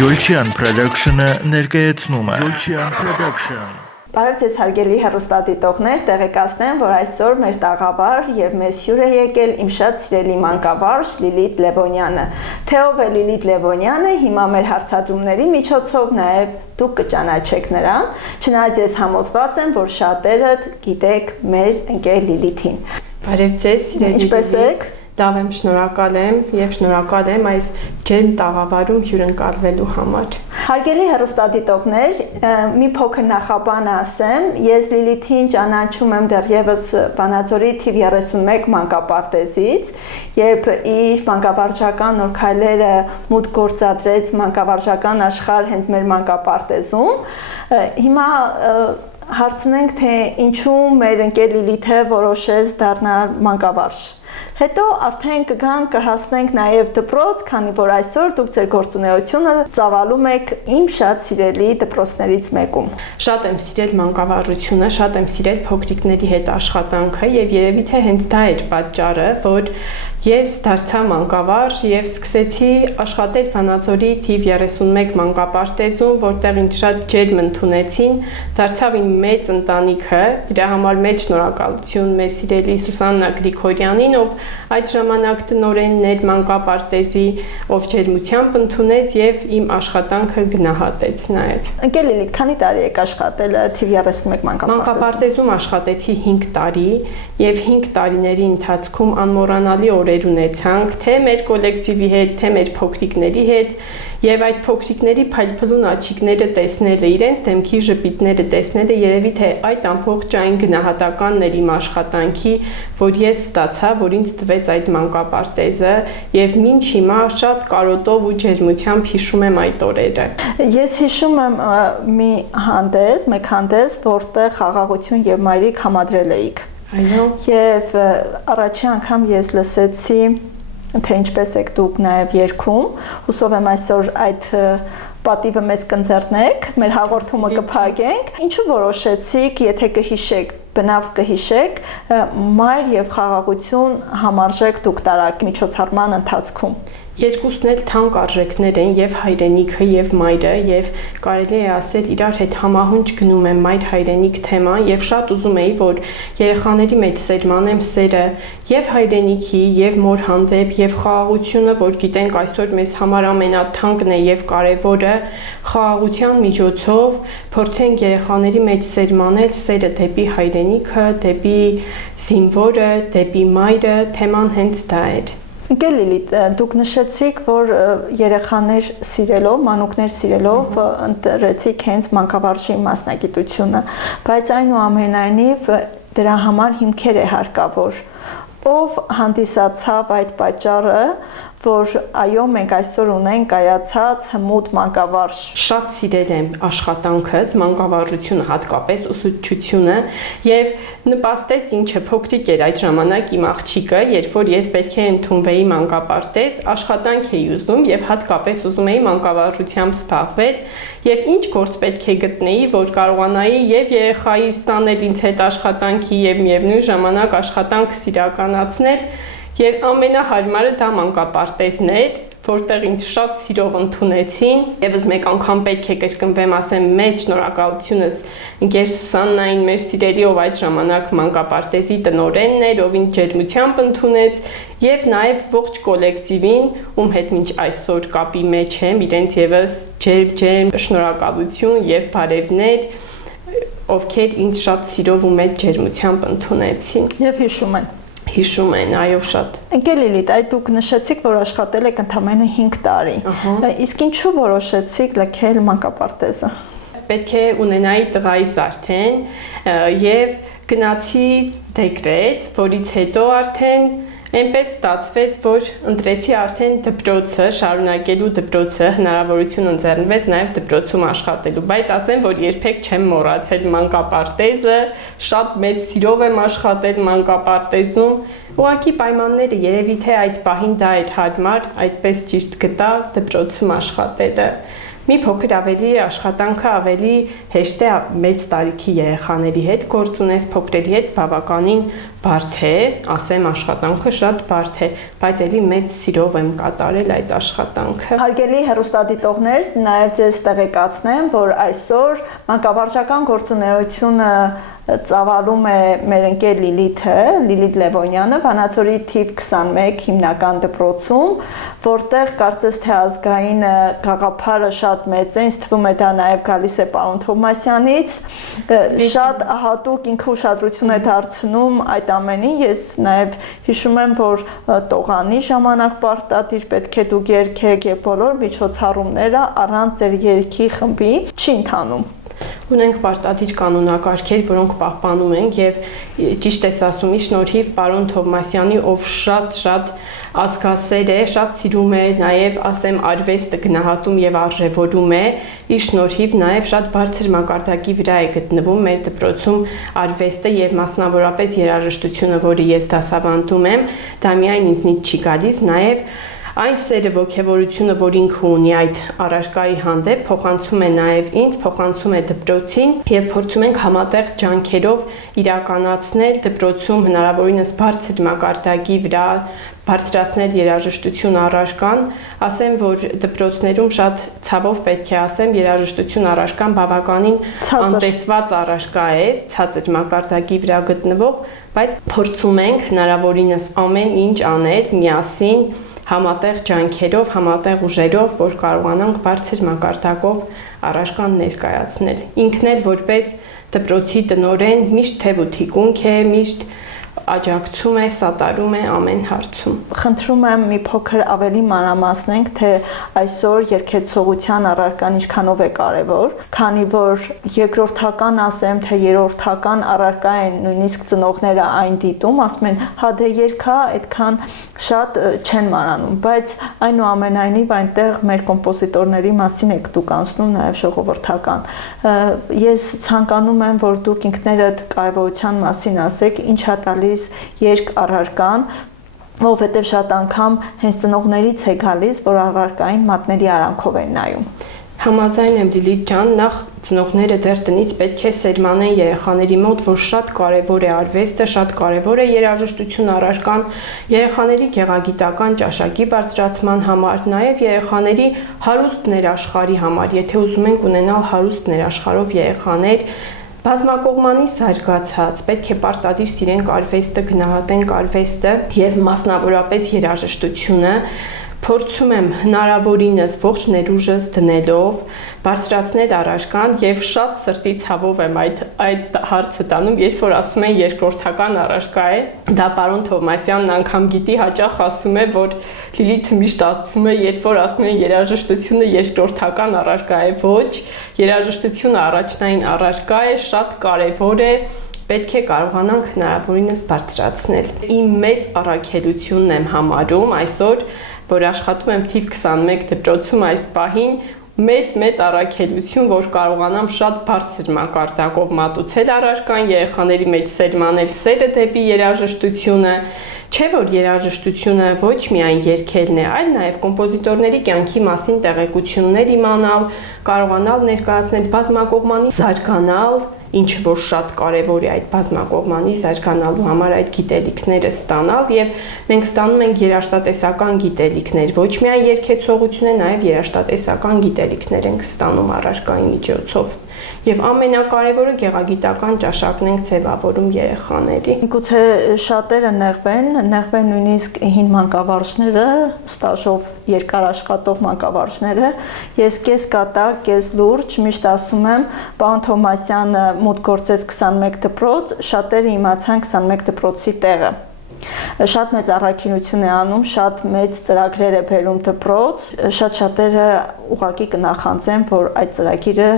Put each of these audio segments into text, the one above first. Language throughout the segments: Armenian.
Յոլչյան Production-ը ներկայացնում է Յոլչյան Production։ Բարև ձեզ հարգելի հեռուստադիտողներ, տեղեկացնեմ, որ այսօր մեր տաղավար եւ մեզ հյուր է եկել իմ շատ սիրելի մանկավարժ Լիլիթ Լևոնյանը։ Թե ով է Լիլիթ Լևոնյանը, հիմա մեր հարցադրումների միջոցով նաեւ դուք կճանաչեք նրան, չնայած ես համոզված եմ, որ շատերդ գիտեք մեր ընկեր Լիլիթին։ Բարև ձեզ, սիրելի Ինչպե՞ս եք։ Լավ եմ, շնորհակալ եմ եւ շնորհակալ եմ այս ջերմ տաղավարում հյուրընկալվելու համար։ Հարգելի հեռուստադիտողներ, մի փոքր նախաբան ասեմ, ես Լիլիթին ճանաչում եմ դեռևս Վանաձորի թիվ 31 մանկապարտեզից, երբ իր մանկավարժական նոր քայլերը մուտք գործադրեց մանկավարժական աշխարհ հենց մեր մանկապարտեզում։ Հիմա հարցնենք, թե ինչու մեր ընկեր Լիլիթը որոշեց դառնալ մանկավարժ։ Հետո արդեն կգանք կհասնենք նաև դպրոց, քանի որ այսօր դուք ձեր գործունեությունը ծավալում եք իմ շատ սիրելի դպրոցներից մեկում։ Շատ եմ սիրել մանկավարժությունը, շատ եմ սիրել փոքրիկների հետ աշխատանքը եւ երևի թե հենց դա էր պատճառը, որ ես դարձա մանկավարժ եւ սկսեցի աշխատել Վանաձորի թիվ 31 մանկապարտեզում, որտեղ ինձ շատ ջերմ ընդունեցին, դարձավ իմ մեծ ընտանիքը, դրա համար մեծ շնորհակալություն մեր սիրելի Սուսաննա Գրիգորյանին, ով այդ ժամանակ տնօրենն էր մանկապարտեզի, ով ջերմությամբ ընդունեց եւ իմ աշխատանքը գնահատեց նաեւ։ Ընկեր Լիլիթ, քանի տարի եք աշխատել թիվ 31 մանկապարտեզում։ Մանկապարտեզում աշխատեցի 5 տարի եւ 5 տարիների ընթացքում անմոռանալի օրեր ունեցանք, թե մեր կոլեկտիվի հետ, թե մեր փոքրիկների հետ, եւ այդ փոքրիկների փայլփլուն աչիկները տեսնելը, իրենց դեմքի ժպիտները տեսնելը երևի թե այդ ամբողջային գնահատականն էր իմ աշխատանքի, որ ես ստացա, որ ինձ տվեց այդ մանկապարտեզը եւ մինչ հիմա շատ կարոտով ու ջերմությամբ հիշում եմ այդ օրերը։ Ես հիշում եմ մեկ հանդես, որտեղ խաղաղություն եւ մայրիկ համադրել էիք։ Այո։ Եվ առաջի անգամ ես լսեցի, թե ինչպես եք դուք նաև երգում, հուսով եմ այսօր այդ պատիվը մեզ կընձեռնեք, մեր հաղորդումը կփակենք։ Ինչու որոշեցիք, եթե կհիշեք, բնավ կհիշեք, մայր եւ խաղաղություն համարժեք դուք տարաք միջոցառման ընթացքում։ Երկուսն էլ թանկ արժեքներ են, եւ հայրենիքը եւ մայրը, եւ կարելի է ասել իրար հետ համահունչ գնում եմ մայր հայրենիք թեման եւ շատ ուզում էի, որ երեխաների մեջ սերմանեմ սերը եւ հայրենիքի եւ մոր հանդեպ եւ խաղաղությունը, որ գիտենք այսօր մեզ համար ամենաթանկն է եւ կարեւորը, խաղաղության միջոցով փորձենք երեխաների մեջ սերմանել սերը դեպի հայրենիքը, դեպի զինվորը, դեպի մայրը, թեման հենց դա էր։ Ընկեր Լիլիթ, դուք նշեցիք, որ երեխաներ սիրելով, մանուկներ սիրելով ընտրեցիք հենց մանկավարժի մասնագիտությունը, բայց այնուամենայնիվ դրա համար հիմքեր է հարկավոր։ Ով հանդիսացավ այդ պատճառը, որ այո, մենք այսօր ունենք կայացած հմուտ մանկավարժ։ Շատ սիրել եմ աշխատանքս, մանկավարժությունը, հատկապես ուսուցչությունը եւ նպաստեց ինչը փոքրիկ էր այդ ժամանակ իմ աղջիկը, երբ որ ես պետք է ընդունվեի մանկապարտեզ, աշխատանք էի ուզում եւ հատկապես ուզում էի մանկավարժությամբ զբաղվել եւ ինչ գործ պետք է գտնեի, որ կարողանայի եւ երեխայի ստանել ինձ հետ աշխատանքի եւ միևնույն ժամանակ աշխատանքս իրականացնել։ Եվ ամենահարմարը դա մանկապարտեզն էր, որտեղ ինձ շատ սիրով ընդունեցին։ Եվս մեկ անգամ պետք է կրկնվեմ, ասեմ մեծ շնորհակալությունս ընկեր Սուսաննային, մեր սիրելի, ով այդ ժամանակ մանկապարտեզի տնօրենն էր, ով ինձ ջերմությամբ ընդունեց, եւ նաեւ ողջ կոլեկտիվին, ում հետ մինչ այսօր կապի մեջ եմ, իրենց եւս ջերմ շնորհակալություն եւ բարևներ, ովքեր ինձ շատ սիրով ու մեծ ջերմությամբ ընդունեցին։ Եվ Հիշում են, այո, շատ։ Ընկեր Լիլիթ, այդ դուք նշեցիք, որ աշխատել եք ընդամենը 5 տարի։ Իսկ ինչու որոշեցիք լքել մանկապարտեզը։ Պետք է ունենայի տղայիս արդեն եւ գնացի դեկրետ, որից հետո արդեն այնպես ստացվեց, որ ընտրեցի արդեն դպրոցը, շարունակելու դպրոցը, հնարավորություն ընձեռնվեց նաև դպրոցում աշխատելու, բայց ասեմ, որ երբեք չեմ մոռացել մանկապարտեզը, շատ մեծ սիրով եմ աշխատել մանկապարտեզում, ուղղակի պայմանները երևի թե այդ պահին դա էր հարմար, այդպես ճիշտ գտա դպրոցում աշխատելը։ Մի փոքր ավելի աշխատանքը ավելի հեշտ է մեծ տարիքի երեխաների հետ գործ ունես, փոքրերի հետ բավականին բարդ է, ասեմ աշխատանքը շատ բարդ է, բայց էլի մեծ սիրով եմ կատարել այդ աշխատանքը։ Հարգելի հեռուստադիտողներ, նաև ձեզ տեղեկացնեմ, որ այսօր մանկավարժական գործունեությունը ծավալում է մեր ընկեր Լիլիթ Լևոնյանը, Վանաձորի թիվ 21 հիմնական դպրոցում, որտեղ կարծես թե ազգային գաղափարը շատ մեծ է, ինձ թվում է դա նաև գալիս է պարոն Թովմասյանից, շատ հատուկ ինքը ուշադրություն է դարձնում այդ ամենին, ես նաև հիշում եմ, որ տողանի ժամանակ պարտադիր պետք է դուք երգեք եւ բոլոր միջոցառումները առանց ձեր երգի խմբի չի ընթանում։ Ունենք պարտադիր կանոնակարգեր, որոնք պահպանում ենք եւ ճիշտ ես ասում, ի շնորհիվ պարոն Թովմասյանի, ով շատ ազգասեր է, շատ սիրում է նաեւ ասեմ արվեստը գնահատում եւ արժեվորում է, ի շնորհիվ նաեւ շատ բարձր մակարդակի վրա է գտնվում մեր դպրոցում արվեստը եւ մասնավորապես երաժշտությունը, որը ես դասավանդում եմ, դա միայն ինձնից չի գալիս, նաեւ այն սերը ոգևորությունը, որ ինքը ունի այդ առարկայի հանդեպ, փոխանցում է նաև ինձ, փոխանցում է դպրոցին եւ փորձում ենք համատեղ ջանքերով իրականացնել դպրոցում հնարավորինս բարձր մակարդակի վրա բարձրացնել երաժշտություն առարկան, ասեմ, որ դպրոցներում շատ ցավով պետք է ասեմ, երաժշտություն առարկան բավականին անտեսված առարկա է, ցածր մակարդակի վրա գտնվող, բայց փորձում ենք հնարավորինս ամեն ինչ անել միասին համատեղ ջանքերով, համատեղ ուժերով, որ կարողանանք բարձր մակարդակով առարկան ներկայացնել։ Ինքն էլ որպես դպրոցի տնօրեն միշտ թև ու թիկունք է, միշտ աջակցում է, սատարում է ամեն հարցում։ Խնդրում եմ մի փոքր ավելի մանրամասնենք, թե այսօր երգեցողության առարկան ինչքանով է կարևոր, քանի որ երկրորդական ասեմ, թե երրորդական առարկա են նույնիսկ ծնողները այն դիտում, ասում են, հա դե երգա այդքան շատ չեն մանրանում, բայց այնուամենայնիվ այնտեղ մեր կոմպոզիտորների մասին եք դուք անցնում նաև ժողովրդական։ Ես ցանկանում եմ, որ դուք ինքներդ կարևորության մասին ասեք, ինչ է տալիս երգ առարկան, որովհետև շատ անգամ հենց ծնողներից է գալիս, որ առարկային մատների արանքով են նայում։ Համաձայն եմ Լիլիթ ջան, նախ ծնողները դեռ տնից պետք է սերմանեն երեխաների մոտ, որ շատ կարևոր է արվեստը, շատ կարևոր է երաժշտություն առարկան, երեխաների գեղագիտական ճաշակի բարձրացման համար, նաև երեխաների հարուստ ներաշխարհի համար, եթե ուզում ենք ունենալ հարուստ ներաշխարհով երեխաներ, բազմակողմանի զարգացած, պետք է պարտադիր սիրենք արվեստը, գնահատենք արվեստը եւ մասնավորապես երաժշտությունը, փորձում եմ հնարավորինս ողջ ներուժս դնելով բարձրացնել առարկան եւ շատ սրտի ցավով եմ այդ հարցը տանում, երբ որ ասում են երկրորդական առարկա է, դա պարոն Թովմասյանն անգամ գիտի, հաճախ ասում է, որ Լիլիթը միշտ աստվում է, երբ որ ասում են երաժշտությունը երկրորդական առարկա է, ոչ, երաժշտությունը առաջնային առարկա է, շատ կարեւոր է, պետք է կարողանանք հնարավորինս բարձրացնել։ Իմ մեծ առաքելությունն եմ համարում այսօր, որ աշխատում եմ թիվ 21 դպրոցում այս պահին, մեծ առաքելություն, որ կարողանամ շատ բարձր մակարդակով մատուցել առարկան, երեխաների մեջ սերմանել սերը դեպի երաժշտությունը, չէ որ երաժշտությունը ոչ միայն երգելն է, այլ նաև կոմպոզիտորների կյանքի մասին տեղեկություններ իմանալ, կարողանալ ներկայացնել բազմակողմանի զարգանալ, ինչը որ շատ կարևոր է այդ բազմակողմանի զարգանալու համար այդ գիտելիքները ստանալ եւ մենք ստանում ենք երաժշտատեսական գիտելիքներ, ոչ միայն երգեցողություն է, նաեւ երաժշտատեսական գիտելիքներ ենք ստանում առարկայի միջոցով։ Եվ ամենակարևորը գեղագիտական ճաշակն ենք ձևավորում երեխաների։ Գուցե շատերը նեղվեն նույնիսկ հին մանկավարժները, ստաժով երկար աշխատող մանկավարժները։ Ես կես կատակ, կես լուրջ միշտ ասում եմ, պարոն Թովմասյանը մուտք գործեց 21 դպրոց, շատերը իմացան 21 դպրոցի տեղը։ Շատ մեծ առաքինություն է անում, շատ մեծ ծրագրեր է բերում դպրոց, շատերը ուղղակի կնախանձեն, որ այդ ծրագիրը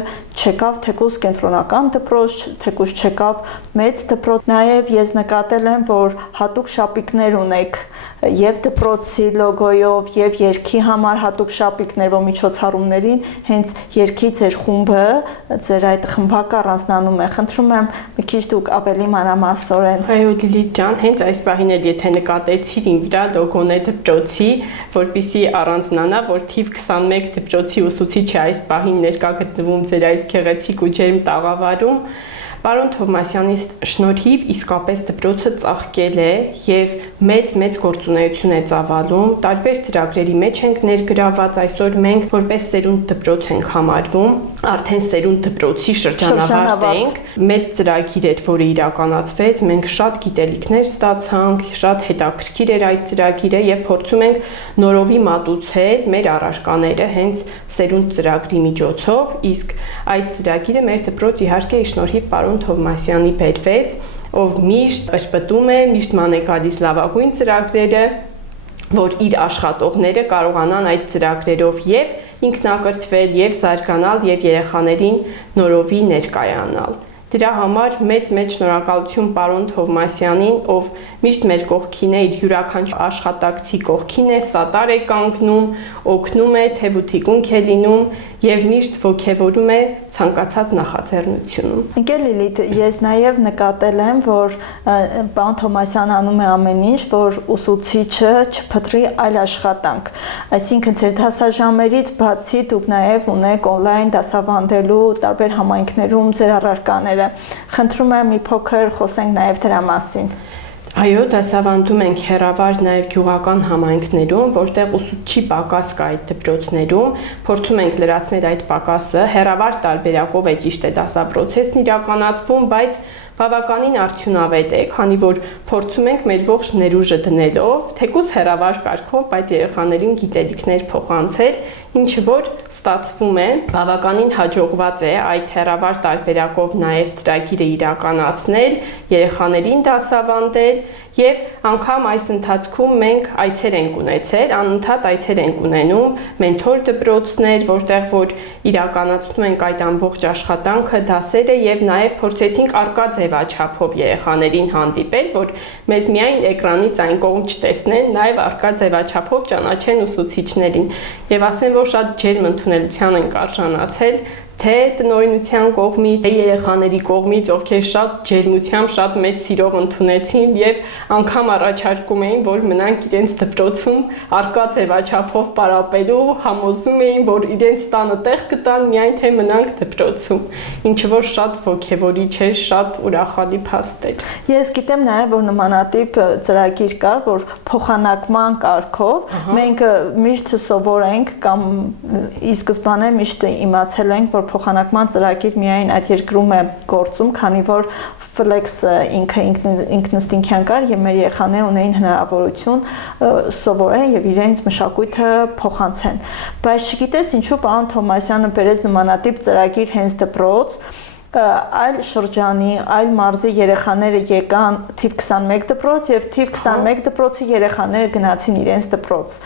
չեկավ թեկուզ կենտրոնական դպրոց, թեկուզ չեկավ մեծ դպրոց, նաև ես նկատել եմ, որ հատուկ շապիկներ ունեք եւ դպրոցի լոգոյով եւ երգի համար հատուկ շապիկներ, որ միջոցառումներին հենց երգի ձեր խումբը, ձեր այդ խմբակը առանձնանում է։ Խնդրում եմ մի քիչ դուք ավելի մանրամասնորեն։ Այո, Լիլիթ ջան, հենց այս պահին էլ եթե նկատեցիր իմ վրա լոգոն է դպրոցի, որպեսզի առանձնանա, որ թիվ 21 դպրոցի ուսուցիչը այս պահին ներկա գտնվում ձեր այս գեղեցիկ ու ջերմ տաղավարում, Պարոն Թովմասյանի շնորհիվ իսկապես դպրոցը ծաղկել է եւ մեծ գործունեություն է ծավալում, տարբեր ծրագրերի մեջ ենք ներգրաված, այսօր մենք որպես սերունդ դպրոց ենք համարվում, արդեն սերունդ դպրոցի շրջանավարտ ենք, մեծ ծրագիր էր, որը իրականացվեց, մենք շատ գիտելիքներ ստացանք, շատ հետաքրքիր էր այդ ծրագիրը եւ փորձում ենք նորովի մատուցել մեր առարկաները հենց սերունդ ծրագրի միջոցով, իսկ այդ ծրագիրը մեր դպրոց իհարկե շնորհիվ պարոն Թովմասյանի բերվեց, ով միշտ պաշտպտում է, միշտ ման է գալիս լավագույն ծրագրերը, որ իր աշխատողները կարողանան այդ ծրագրերով եւ ինքնակրթվել, եւ զարգանալ, եւ երեխաներին նորովի ներկայանալ։ Դրա համար մեծ շնորհակալություն պարոն Թովմասյանին, ով միշտ մեր կողքին է, իր յուրաքանչյուր աշխատակցի կողքին է, սատար է կանգնում, օգնում է, թևութիկունք է լինում եւ միշտ ոգևորում է ցանկացած նախաձեռնությունում։ Ընկեր Լիլիթ, ես նաեւ նկատել եմ, որ պարոն Թովմասյանը անում է ամեն ինչ, որ ուսուցիչը չփտրի այլ աշխատանք։ Այսինքն ձեր դասաժամերից բացի դուք նաեւ ունեք on-line դասավանդելու տարբեր համայնքներում ձեր առարկաները։ Խնդրում եմ մի փոքր խոսենք նաեւ դրա մասին։ Այո, դասավանդում ենք հեռավար նաև գյուղական համայնքներում, որտեղ ուսուցչի պակաս կա այդ դպրոցներում, փորձում ենք լրացնել այդ պակասը, հեռավար տարբերակով է ճիշտ է դասապրոցեսն իրականացվում, բայց բավականին արդյունավետ է, քանի որ փորձում ենք մեր ողջ ներուժը դնելով, թեկուզ հեռավար կարգով, բայց երեխաներին գիտելիքներ փոխանցել, ինչը որ ստացվում է, բավականին հաջողված է այդ հեռավար տարբերակով նաև ծրագիրը իրականացնել, երեխաներին դասավանդել եւ անգամ այս ընթացքում մենք այցեր ենք ունեցել, անընդհատ այցեր ենք ունենում, մենթոր դպրոցներ, որտեղ որ իրականացնում ենք այդ ամբողջ աշխատանքը, դասերը եւ նաեւ փորձեցինք արկա ձևաչափով երեխաներին հանդիպել, որ մեզ միայն էկրանից այն կողմ չտեսնեն, նաեւ արկա ձևաչափով ճանաչեն ուսուցիչներին։ Եվ ասեմ, որ շատ ջերմ ընդունելության ենք արժանացել, թե տնօրինության կողմից, թե երեխաների կողմից, ովքեր շատ ջերմությամբ, շատ մեծ սիրով ընդունեցին եւ անգամ առաջարկում էին, որ մնանք իրենց դպրոցում արկա ձևաչափով պարապելու, համոզում էին, որ իրենց տանը տեղ կտան, միայն թե մնանք դպրոցում, ինչը որ շատ ոգևորիչ էր, շատ ուրախալի փաստ էր։ Ես գիտեմ նաեւ, որ նմանատիպ ծրագիր կար, որ փոխանակման կարգով մենք միշտ սովորենք կամ ի սկզբանե միշտ իմացել ենք, որ փոխանակման ծրագիր միայն այդ երկրում է գործում, քանի որ Flex-ը ինքնըստինքյան կար եւ մեր երեխաները ունեին հնարավորություն սովորեն եւ իրենց մշակույթը փոխանցեն։ Բայց չգիտես ինչու պարոն Թովմասյանը բերեց նմանատիպ ծրագիր հենց դպրոց, այլ շրջանի, այլ մարզի երեխաները եկան թիվ 21 դպրոց եւ թիվ 21 դպրոցի երեխաները գնացին իրենց դպրոց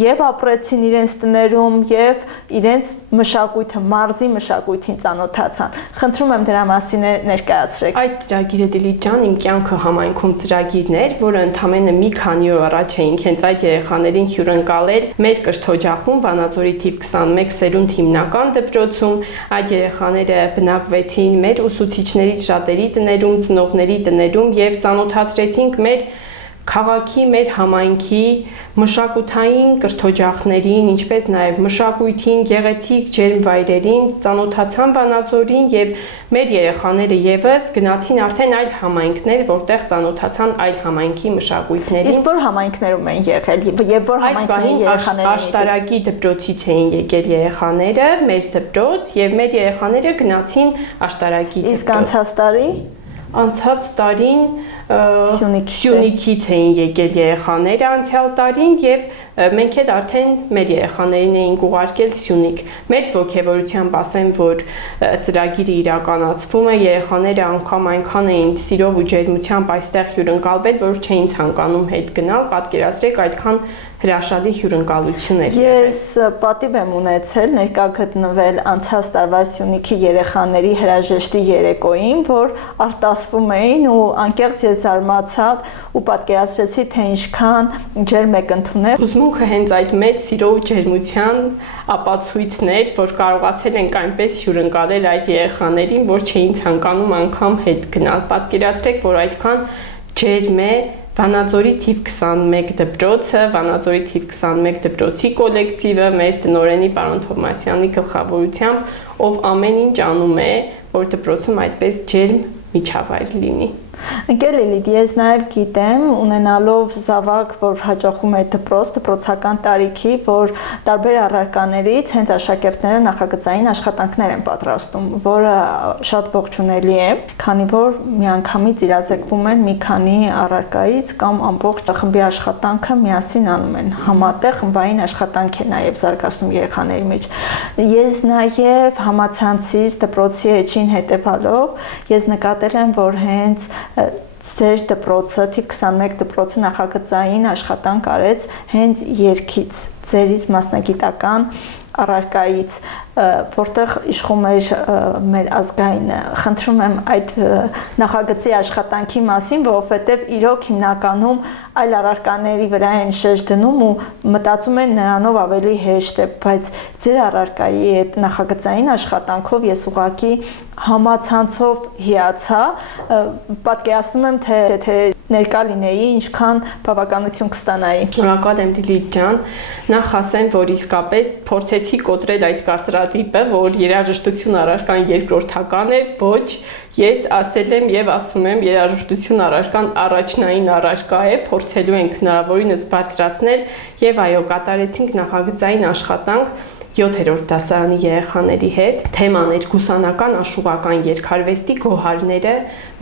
եւ ապրեցին իրենց տներում եւ իրենց մշակույթը, մարզի մշակույթին ծանոթացան։ Խնդրում եմ դրա մասին ներկայացրեք։ Այդ ծրագիրը Դիլիթ ջան իմ կյանքը համայնքում ծրագիրն էր, որը ընդամենը մի քանի օր առաջ էինք հենց այդ երեխաներին հյուրընկալել մեր կրթօջախում Վանաձորի թիվ 21 սերունդ հիմնական դպրոցում։ Այդ երեխաները բնակվեցին մեր ուսուցիչներից շատերի տներում, ծնողների տներում եւ ծանոթացրեցինք մեր քաղաքի, մեր համայնքի մշակութային կրթօջախներին, ինչպես նաև մշակույթին, գեղեցիկ ջերմ վայրերին, ծանոթացան Վանաձորին եւ մեր երեխաները եւս գնացին արդեն այլ համայնքներ, որտեղ ծանոթացան այլ համայնքի մշակույթներին։ Իսկ որ համայնքներում են եղել եւ որ համայնքների երեխաները Աշտարակի դպրոցից էին եկել երեխաները, մեր դպրոց եւ մեր երեխաները գնացին Աշտարակի դպրոց։ Իսկ անցած տարին Սյունիքից էին եկել երեխաները անցյալ տարին եւ մենք էլ արդեն մեր երեխաներին էինք ուղարկել Սյունիք։ Մեծ ոգևորությամբ ասեմ, որ ծրագիրը իրականացվում է, երեխաները անգամ այնքան էին սիրով ու ջերմությամբ այստեղ հյուրընկալվել, որ չէին ցանկանում հետ գնալ, պատկերացրեք այդքան հրաշալի հյուրընկալություն էր։ Ես պատիվ եմ ունեցել ներկա գտնվել անցած տարվա Սյունիքի երեխաների հրաժեշտի երեկոյին, որ արտասվում էին ու անկեղծ ես զարմացա ու պատկերացրեցի, թե ինչքան ջերմ եք ընդունել։ Հուզմունքը հենց այդ մեծ սիրո ու ջերմության ապացույցն էր, որ կարողացել ենք այնպես հյուրընկալել այդ երեխաներին, որ չէին ցանկանում անգամ հետ գնալ։ Պատկերացրեք, որ այդքան ջերմ է Վանաձորի թիվ 21 դպրոցը, Վանաձորի թիվ 21 դպրոցի կոլեկտիվը, մեր տնօրենի պարոն Թովմասյանի գլխավորությամբ, ով ամեն ինչ անում է, որ դպրոցում այդպես ջերմ միջավայր լինի։ Ընկեր Լիլիթ, ես նաև գիտեմ, ունենալով զավակ, որ հաճախում է դպրոցական տարիքի, որ տարբեր առարկաներից հենց աշակերտները նախագծային աշխատանքներ են պատրաստում, որը շատ ողջունելի է, քանի որ միանգամից իրազեկվում են մի քանի առարկայից կամ ամբողջ խմբի աշխատանքը միասին անում են, համատեղ խմբային աշխատանք է նաև զարգացնում երեխաների մեջ։ Ես նաև համացանցից դպրոցի էջին հետևալով, ես նկատել եմ, որ հենց ձեր դպրոցը, թիվ 21 դպրոցը նախագծային աշխատանք արեց հենց երգից, ձերից մասնագիտական առարկայից, որտեղ իշխում էր մեր ազգայինը։ Խնդրում եմ այդ նախագծի աշխատանքի մասին, որովհետև իրոք հիմնականում այլ առարկաների վրա են շեշտ դնում ու մտածում են նրանով ավելի հեշտ է, բայց ձեր առարկայի այդ նախագծային աշխատանքով ես ուղղակի համացանցով հիացա, պատկերացնում եմ, թե ներկա լինեի, ինչքան բավականություն կստանայի։ Շնորհակալ եմ Լիլիթ ջան, նախ ասեմ, որ իսկապես փորձեցի կոտրել այդ կարծրատիպը, որ երաժշտություն առարկան երկրորդական է, ոչ, ես ասել եմ եւ ասում եմ, երաժշտություն առարկան առաջնային առարկա է, փորձելու ենք հնարավորինս բարձրացնել եւ այո, կատարեցինք նախագծային աշխատանք 7-րդ դասարանի երեխաների հետ, թեմաներ գուսանական աշուղական երգարվեստի գոհարները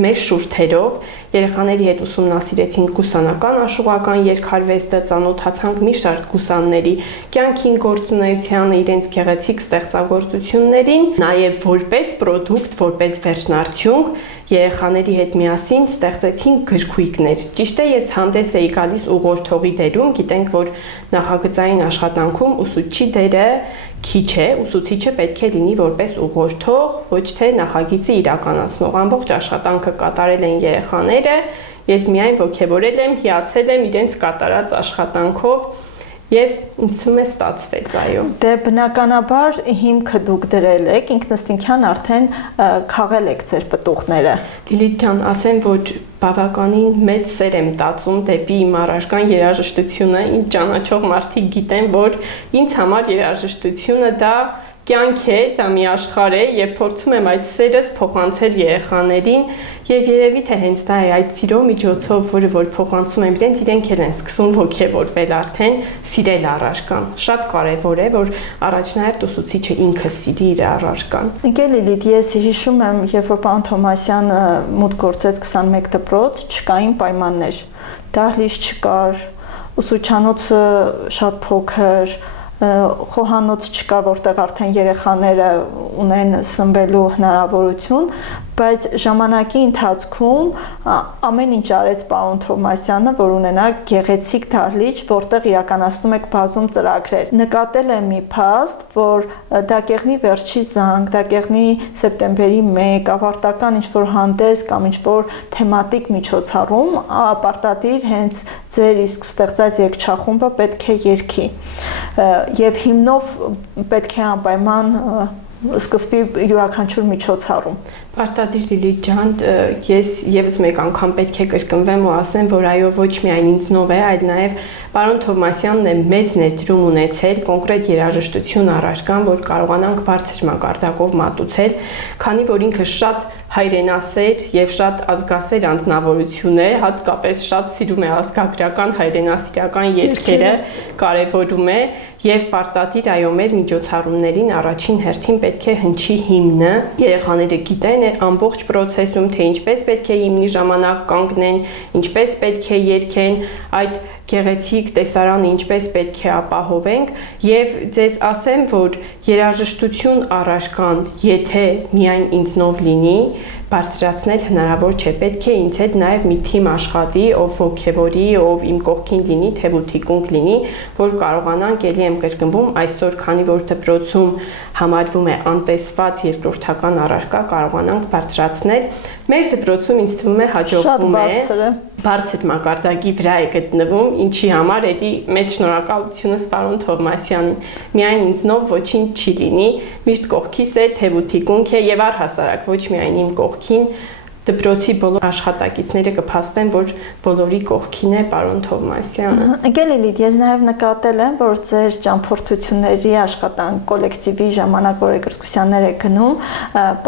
մեր շուրթերով, երեխաների հետ ուսումնասիրեցինք գուսանական աշուղական երգարվեստը, ծանոթացանք մի շարք գուսանների կյանքին, գործունեությանը, իրենց գեղեցիկ ստեղծագործություններին, նաև որպես պրոդուկտ, որպես վերջնարդյունք երեխաների հետ միասին ստեղծեցինք գրքույկներ։ Ճիշտ է, ես հանդես էի գալիս ուղղորդողի դերում, գիտենք, որ նախագծային աշխատանքում ուսուցչի դերը քիչ է, ուսուցիչը պետք է լինի որպես ուղղորդող, ոչ թե նախագիծի իրականացնող։ Ամբողջ աշխատանքը կատարել են երեխաները, ես միայն ոգևորել եմ, հիացել եմ իրենց կատարած աշխատանքով եւ ինձ թվում է ստացվեց, այո։ Դե բնականաբար հիմքը դուք դրել եք, ինքնըստինքյան արդեն քաղել եք ձեր պտուղները։ Լիլիթ ջան, ասեմ, որ բավականին մեծ սեր եմ տածում դեպի իմ առարկան երաժշտությունը, ինձ ճանաչող մարդիկ գիտեն, որ ինձ համար երաժշտությունը դա կյանք է, դա մի աշխարհ է եւ փորձում եմ այդ սերս փոխանցել երեխաներին եւ երևի թե հենց դա է այդ սիրո միջոցով, որը որ փոխանցում եմ իրենք էլ են սկսում ոգևորվել արդեն սիրել առարկան։ Շատ կարեւոր է, որ առաջնահերթ ուսուցիչը ինքը սիրի իր առարկան։ Ընկեր Լիլիթ, ես հիշում եմ, երբ որ պարոն Թոմասյանը մուտք գործեց 21 դպրոց, չկային պայմաններ։ Դահլիճ չկար, ուսուցչանոցը շատ փոքր, խոհանոց չկա, որտեղ արդեն երեխաները ունեն սնվելու հնարավորություն, բայց ժամանակի ընթացքում ամեն ինչ արեց պարոն Թոմասյանը, որ ունենա գեղեցիկ դահլիճ, որտեղ իրականացնում եք բազում ծրագրեր։ Նկատել եմ մի փաստ, որ դա կեղնի վերջի զանգ, դա կեղնի սեպտեմբերի 1, ավարտական ինչ-որ հանդես կամ ինչ-որ թեմատիկ միջոցառում, պարտադիր հենց ձեր իսկ ստեղծած երգչախումբը պետք է երգի։ Եվ հիմնով պետք է անպայման սկսվի յուրաքանչյուր միջոցառում։ Պարտադիր Լիլիթ ջան, ես եւս մեկ անգամ պետք է կրկնվեմ ու ասեմ, որ այո, ոչ միայն ինձնով է, այլ նաեւ պարոն Թոմասյանն է մեծ ներդրում ունեցել կոնկրետ երաժշտություն առարկան, որ կարողանանք բարձր մակարդակով մատուցել, քանի որ ինքը շատ հայրենասեր եւ շատ ազգասեր անձնավորություն է, հատկապես շատ սիրում է ազգագրական հայրենասիրական երգերը, կարևորում է եւ պարտադիր այո մեր միջոցառումներին առաջին հերթին պետք է հնչի հիմնը։ Երեխաները գիտեն ամբողջ process-ում, թե ինչպես պետք է հիմնի ժամանակ կանգնեն, ինչպես պետք է երգեն, այդ գեղեցիկ տեսարանը ինչպես պետք է ապահովենք եւ ձեզ ասեմ, որ երաժշտություն առարկան, եթե միայն ինձնով լինի, բարձրացնել հնարավոր չէ, պետք է ինձ հետ նաև մի թիմ աշխատի, ով ոգևորի, ով իմ կողքին լինի, թևութիկունք լինի, որ կարողանանք, ելի եմ կրկնվում, այսօր, քանի որ դպրոցում համարվում է անտեսված երկրորդական առարկա, կարողանանք բարձրացնել։ Մեր դպրոցում ինձ թվում է հաջողվում է, բարձր մակարդակի վրա է գտնվում, ինչի համար էդի մեծ շնորհակալությունս պարոն Թովմասյանին։ Միայն ինձնով ոչինչ չի լինի, միշտ կողքիս է, թևութիկունք է եւ առհասարակ ոչ միայն իմ կողքին դպրոցի բոլոր աշխատակիցները կփաստեն, որ բոլորի կողքին է պարոն Թովմասյանը։ Ընկեր Լիլիթ, ես նաև նկատել եմ, որ ձեր ճամփորդությունների աշխատանք կոլեկտիվի ժամանակ, որ էկսկուրսիաներ եք գնում,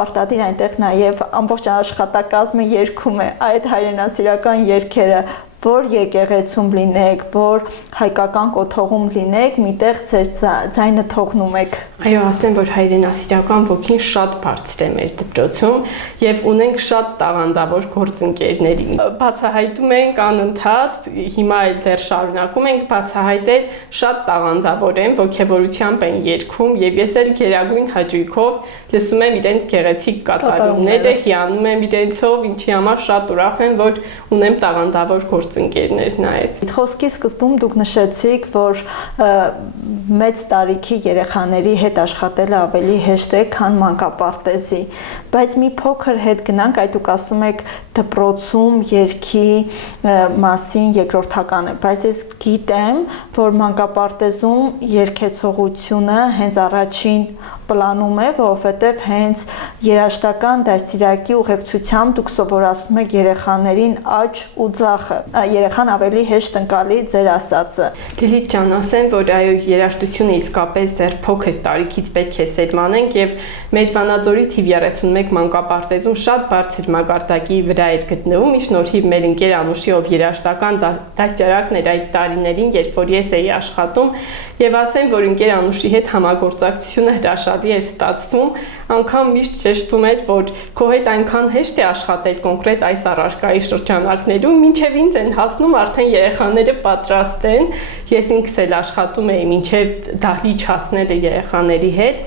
պարտադիր այնտեղ նաև ամբողջ աշխատակազմը երգում է այդ հայրենասիրական երգերը, որ եկեղեցում լինեք, որ հայկական կոթողում լինեք, միտեղ ձեր ձայնը թողնում եք։ Այո, ասեմ, որ հայրենասիրական ոգին շատ բարձր է մեր դպրոցում եւ ունենք շատ տաղանդավոր գործընկերների։ Բացահայտում ենք անընդհատ, հիմա էլ դեռ շարունակում ենք բացահայտել, շատ տաղանդավոր են, ոգևորությամբ են երգում եւ ես էլ գերագույն հաճույքով լսում եմ իրենց գեղեցիկ կատարումները, հիանում եմ իրենցով, ինչի համար շատ ուրախ եմ, որ ունեմ տաղանդավոր գործընկերներ նաեւ։ Խոսքի սկզբում դուք նշեցիք, որ մեծ տարիքի երեխաների հետ աշխատելը ավելի հեշտ է, քան մանկապարտեզի, բայց մի փոքր հետ գնանք, այդ դուք ասում եք դպրոցում երգի մասին երկրորդական է, բայց ես գիտեմ, որ մանկապարտեզում երգեցողությունը հենց առաջին պլանում է, որովհետև հենց երաժշտական դաստիարակի ուղեկցությամբ դուք սովորացնում եք երեխաներին աճ ու ձախը, երեխան ավելի հեշտ ընկալի ձեր ասածը։ Լիլիթ ջան, ասեմ, որ այո, երաժշտությունը իսկապես դեռ փոքր տարիքից պետք է սերմանենք եւ մեր Վանաձորի թիվ 31 մանկապարտեզում շատ բարձր մակարդակի վրա էր գտնվում, ի շնորհիվ մեր ընկեր Անուշի, ով երաժշտական դաստիարակն էր այդ տարիներին, երբ որ ես էի աշխատում, եւ ասեմ, որ ընկեր Անուշի հետ համագործակցությունը հրաշալի էր ստացվում, անգամ միշտ շեշտում էր, որ քո հետ այնքան հեշտ է աշխատել կոնկրետ այս առարկայի շրջանակներում, մինչև ինձ են հասնում արդեն երեխաները պատրաստ են, ես ինքս էլ աշխատում էի մինչև դահլիճ հասնելը երեխաների հետ,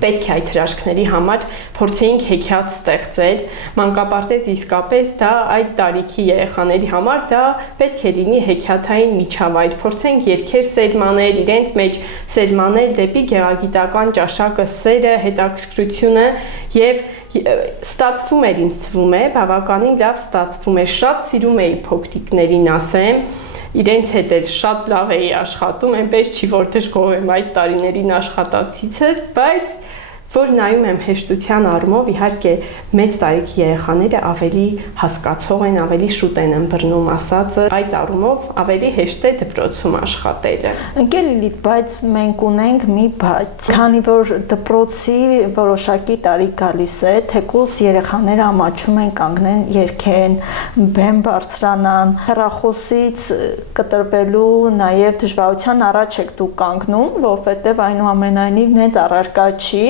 պետք է այդ հրաշքների համար փորձեինք հեքիաթ ստեղծել, մանկապարտեզ իսկապես դա այդ տարիքի երեխաների համար դա պետք է լինի հեքիաթային միջավայր, փորձենք երգեր սերմանել, իրենց մեջ սերմանել դեպի գեղագիտական ճաշակը, սերը, հետաքրքրությունը եւ ստացվում էր, ինձ թվում է, բավականին լավ ստացվում է, շատ սիրում էի փոքրիկներին ասեմ, իրենց հետ էլ շատ լավ էի աշխատում, այնպես չի որ դժգոհ եմ այդ տարիներին աշխատածիցս, բայց որ նայում եմ հեշտության առումով, իհարկե մեծ տարիքի երեխաները ավելի հասկացող են, ավելի շուտ են ըմբռնում ասածը, այդ առումով ավելի հեշտ է դպրոցում աշխատելը։ Ընկեր Լիլիթ, բայց մենք ունենք մի բայց, քանի որ դպրոցի որոշակի տարիք գալիս է, թեկուզ երեխաները ամաչում են կանգնեն երգեն, բեմ բարձրանան, հեռախոսից կտրվելու նաև դժվարության առաջ եք դուք կանգնում, որովհետև այնուամենայնիվ նենց առարկա չի,